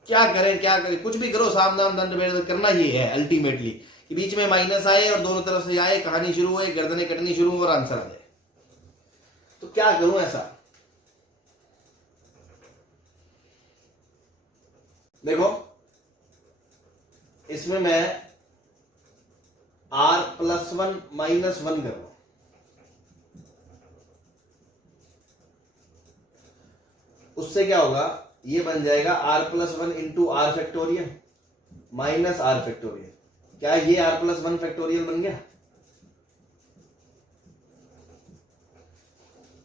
क्या करें क्या करें, कुछ भी करो, साम दाम दंड भेद करना ये है अल्टीमेटली, कि बीच में माइनस आए और दोनों तरफ से आए, कहानी शुरू हो, गर्दनें कटनी शुरू हो और आंसर आ जाए। तो क्या करूं ऐसा? देखो, इसमें मैं r plus one minus one कर रहा हूं। उससे क्या होगा, ये बन जाएगा r plus one into R factorial minus R factorial. क्या ये r प्लस वन फैक्टोरियल बन गया?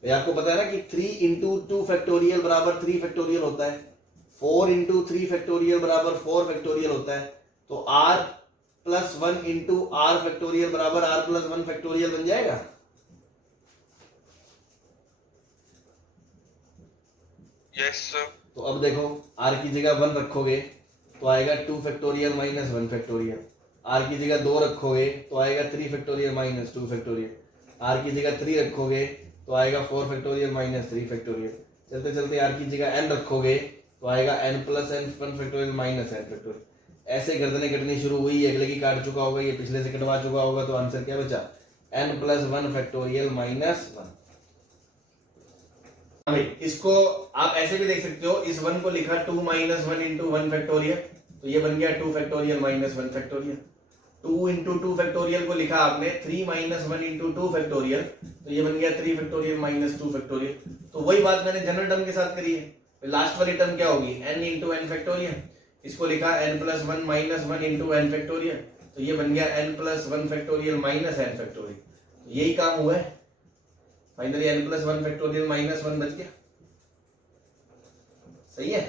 ये आपको पता है ना कि 3 इंटू टू फैक्टोरियल बराबर 3 फैक्टोरियल होता है, 4 इंटू 3 फैक्टोरियल बराबर 4 फैक्टोरियल होता है। तो r plus one into R factorial बराबर r प्लस वन फैक्टोरियल बन जाएगा। Yes sir. तो अब देखो, r की जगह 1 रखोगे तो आएगा 2 फैक्टोरियल माइनस 1 फैक्टोरियल। r की जगह 2 रखोगे तो आएगा 3 फैक्टोरियल माइनस 2 फैक्टोरियल। r की जगह 3 रखोगे तो आएगा 4 फैक्टोरियल माइनस 3 फैक्टोरियल। चलते चलते r की जगह n रखोगे तो आएगा n plus n 1 factorial minus n factorial. ऐसे गर्दनें कटनी शुरू हुई, अगले की काट चुका होगा, ये पिछले से कटवा चुका होगा, तो आंसर क्या बचा? n plus one factorial minus one. भाई इसको आप ऐसे भी देख सकते हो, इस वन को लिखा 2 minus one into one factorial, तो ये बन गया 2 factorial minus one factorial. 2 into two factorial को लिखा आपने 3 minus one into two factorial, तो ये बन गया 3 फैक्टोरियल माइनस 2 फैक्टोरियल। तो वही बात मैंने जनरल टर्म के साथ करी है। लास्ट वाली टर्म क्या होगी? n into N factorial. इसको लिखा n plus one minus one into N factorial, तो ये बन गया n plus one factorial minus N factorial. तो यही काम हुआ है, finally n plus one factorial minus one बच गया। सही है।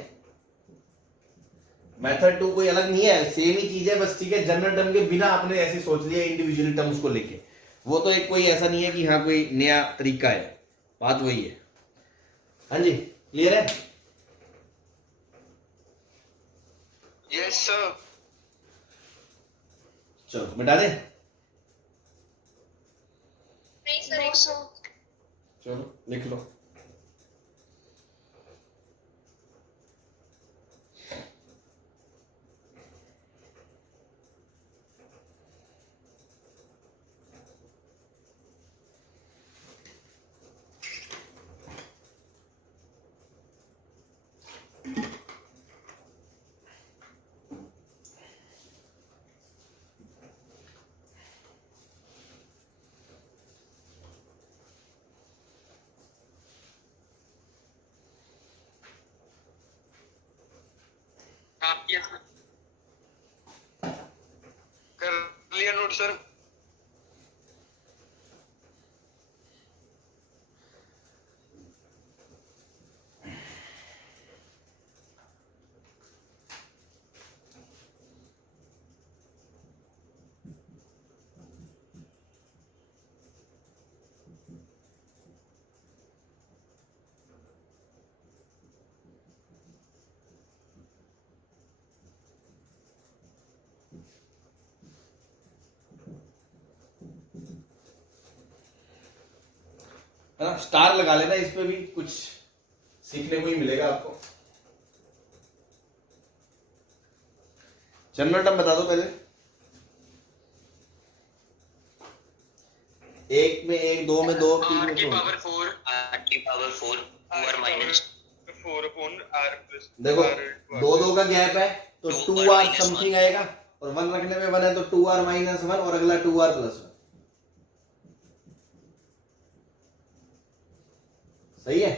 मेथड 2 कोई अलग नहीं है, सेम ही चीज है बस, ठीक है। जनरल टर्म के बिना आपने ऐसे सोच लिया इंडिविजुअली टर्म्स को लेके, वो तो एक कोई ऐसा नहीं है कि हाँ कोई नया तरीका है, बात वही है। हाँ जी, क्लियर है? Yes sir. चलो मिटा दे। नहीं सर, No, sir. चलो लिख लो। आप यस कर लिया नोट सर। है ना, स्टार लगा लेना, इस पे भी कुछ सीखने को ही मिलेगा आपको। जनरल टर्म बता दो पहले, एक में एक, दो में दो, तीन आर में की दो। Power 4 2 r minus 4 upon r plus देखो दो दो का गैप है तो 2r समथिंग आएगा, और 1 रखने में 1 है तो 2r माइनस 1 और अगला 2r प्लस 1। सही है।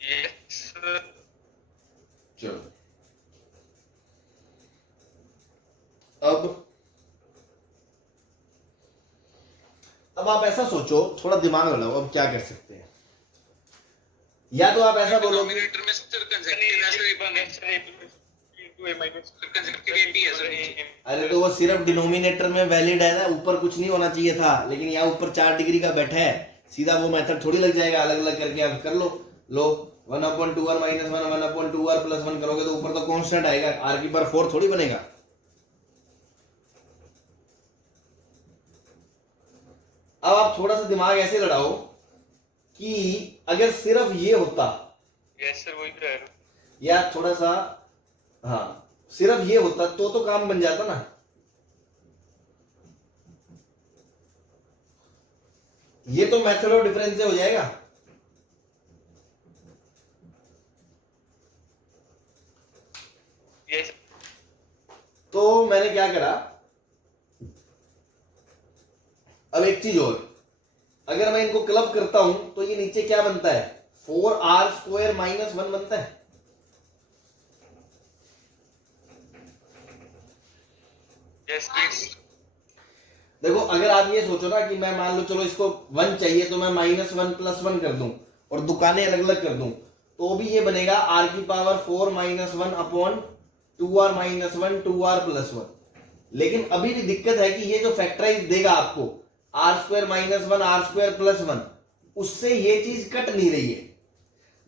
यस चलो अब आप ऐसा सोचो, थोड़ा दिमाग लगाओ, अब क्या कर सकते हैं। या तो आप ऐसा बोलो डिनोमिनेटर में सर कंसेक्टिव है sir into a minus consecutive ab है सर। अरे तो वो सिर्फ डिनोमिनेटर में वैलिड है ना, ऊपर कुछ नहीं होना चाहिए था, लेकिन यहाँ ऊपर 4 डिग्री का बैठा है, सीधा वो मेथड थोड़ी लग जाएगा, अलग अलग करके आप कर लो। 1/2r माइनस 1 1/2r प्लस 1 करोगे तो ऊपर तो कांस्टेंट आएगा, r की पावर 4 थोड़ी बनेगा। अब आप थोड़ा सा दिमाग ऐसे लड़ाओ कि अगर सिर्फ ये होता, यस सर वही कह रहा हूं, या थोड़ा सा, हाँ सिर्फ ये होता तो काम बन जाता ना। ये तो मेथड ऑफ डिफरेंस से हो जाएगा। यस तो मैंने क्या करा, अब एक चीज और, अगर मैं इनको क्लब करता हूं तो ये नीचे क्या बनता है, 4r² माइनस 1 बनता है। यस यस देखो अगर आप ये सोचो ना कि मैं मान लो चलो इसको 1 चाहिए तो मैं -1 प्लस 1 कर दूं और दुकानें अलग अलग कर दूं, तो भी ये बनेगा r की power 4 minus 1 upon 2r minus 1 2r plus 1। लेकिन अभी भी दिक्कत है कि ये जो फैक्टराइज देगा आपको r² माइनस 1 r² प्लस 1, उससे ये चीज कट नहीं रही है।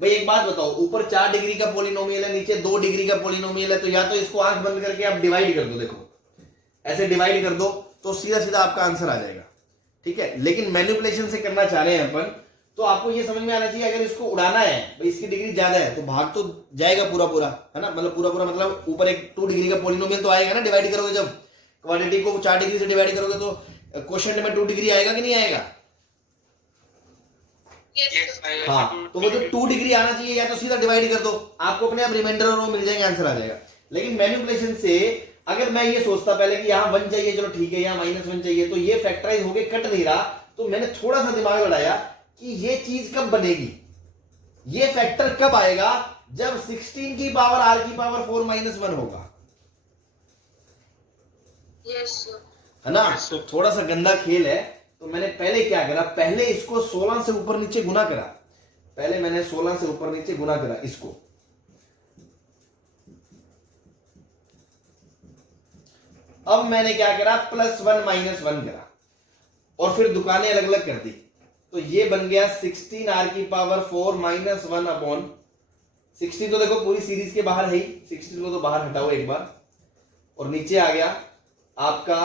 भाई एक बात बताओ, ऊपर 4 डिग्री का पॉलिनोमियल है, नीचे 2 डिग्री का पॉलिनोमियल है, तो या तो इसको आंख बंद करके आप डिवाइड कर दो, देखो ऐसे डिवाइड कर दो तो सीधा सीधा आपका आंसर आ जाएगा, ठीक है। लेकिन मैनिपुलेशन से करना चाह रहे हैं अपन, तो आपको ये समझ में आना चाहिए, अगर इसको उड़ाना है, भाई इसकी डिग्री ज्यादा है तो भाग तो जाएगा पूरा पूरा, है ना, मतलब पूरा पूरा मतलब ऊपर एक 2 डिग्री का पॉलिनोमियल तो आएगा ना, डिवाइड करोगे जब क्वाड्रेटिक को 4 डिग्री से डिवाइड करोगे तो क्वोशिएंट में 2 डिग्री आएगा कि नहीं आएगा। यस हाँ, तो वो जो 2 डिग्री आना चाहिए या तो सीधा डिवाइड कर दो, आपको अपने आप रिमाइंडर और वो मिल जाएंगे, आंसर आ जाएगा। लेकिन मैनिपुलेशन से अगर मैं ये सोचता पहले कि यहाँ 1 चाहिए, चलो ठीक है, यहाँ -1 चाहिए, तो ये फैक्टराइज होके कट नहीं रहा, तो मैंने थोड़ा सा दिमाग लड़ाया कि ये चीज कब बनेगी, ये फैक्टर कब आएगा, जब 16 की पावर r की पावर 4 माइनस 1 होगा, यस है ना। तो थोड़ा सा गंदा खेल है, तो मैंने पहले क्या करा, पहले इसको 16 से ऊपर नीचे गुना करा, पहले मैंने 16 से ऊपर नीचे गुना करा इसको, अब मैंने क्या करा, +1 -1 करा और फिर दुकानें अलग अलग कर दी, तो ये बन गया 16r की पावर 4 माइनस 1 अपॉन 16, तो देखो पूरी सीरीज के बाहर है ही, 16 को तो बाहर हटाओ एक बार, और नीचे आ गया आपका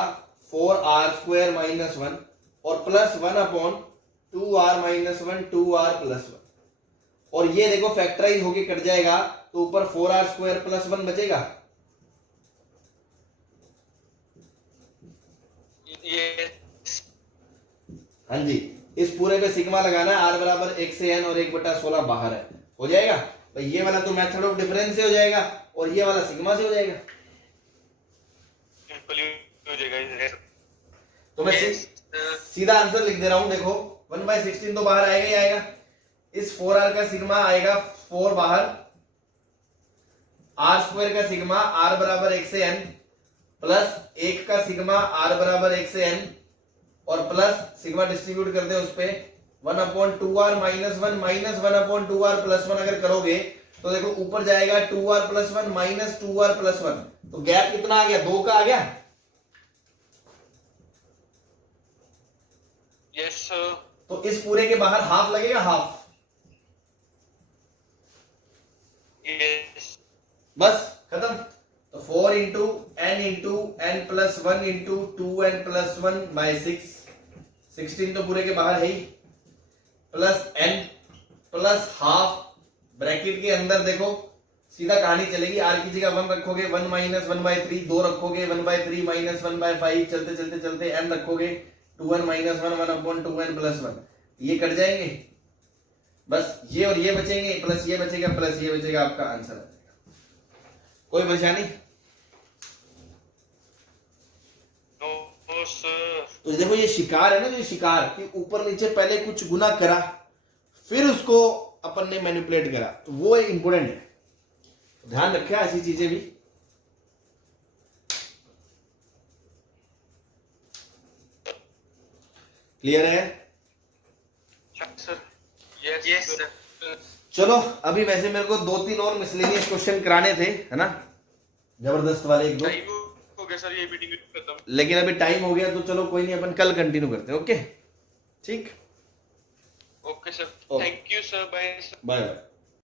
4r² माइनस 1 और +1 upon 2r minus 1 2r plus 1, और ये देखो फैक्टराइज होके कट जाएगा, तो ऊपर 4r² प्लस 1 बचेगा। हाँ जी, इस पूरे पे सिग्मा लगाना है, r बराबर 1 से n और 1/16 बाहर है, हो जाएगा। भाई ये वाला तो मेथड ऑफ डिफरेंस से हो जाएगा और ये वाला सिग्मा से हो जाएगा, हो जाएगा। तो मैं सीधा आंसर लिख दे रहा हूं, देखो 1/16 तो बाहर आएगा ही आएगा, इस 4r का सिग्मा आएगा 4 बाहर, r² का सिग्मा r बराबर 1 से n प्लस 1 का सिग्मा r बराबर 1 से n और प्लस सिग्मा डिस्ट्रीब्यूट कर दे उस पे 1/2r minus 1 minus 1/2r plus 1 अगर करोगे तो देखो ऊपर जाएगा 2r plus 1 minus 2r plus 1, तो गैप कितना आ गया, 2 का आ गया। यस सर, तो इस पूरे के बाहर हाफ लगेगा, हाफ, यस बस खत्म। तो 4 into n plus 1 into 2n plus 1 by 6, 16 तो पूरे के बाहर है ही, plus n plus half, bracket के अंदर देखो सीधा कहानी चलेगी, r की जगह 1 रखोगे, 1 माइनस 1/3, 2 रखोगे, 1/3 माइनस 1/5, चलते चलते चलते n रखोगे, 2n माइनस 1, 1/2n प्लस 1, ये कट जाएंगे, बस ये और ये बचेंगे, प्लस ये बचेगा, प्लस ये बचेगा, आपका आंसर आ जाएगा। कोई परेशानी? No sir. तो देखो ये शिकार है ना, जो शिकार कि ऊपर नीचे पहले कुछ गुना करा फिर उसको अपन ने मैनिपुलेट करा, तो वो एक इंपोर्टेंट है, ध्यान रखें ऐसी चीजें भी। क्लियर है? Sir yes sir. चलो अभी वैसे मेरे को 2-3 और मिसलेनियस क्वेश्चन कराने थे, है ना, जबरदस्त वाले 1-2, टाइम हो गया सर, ये मीटिंग खत्म। लेकिन अभी टाइम हो गया तो चलो कोई नहीं, अपन कल कंटिन्यू करते हैं। ओके ठीक, okay sir, okay. Thank you sir, bye sir. Bye bye.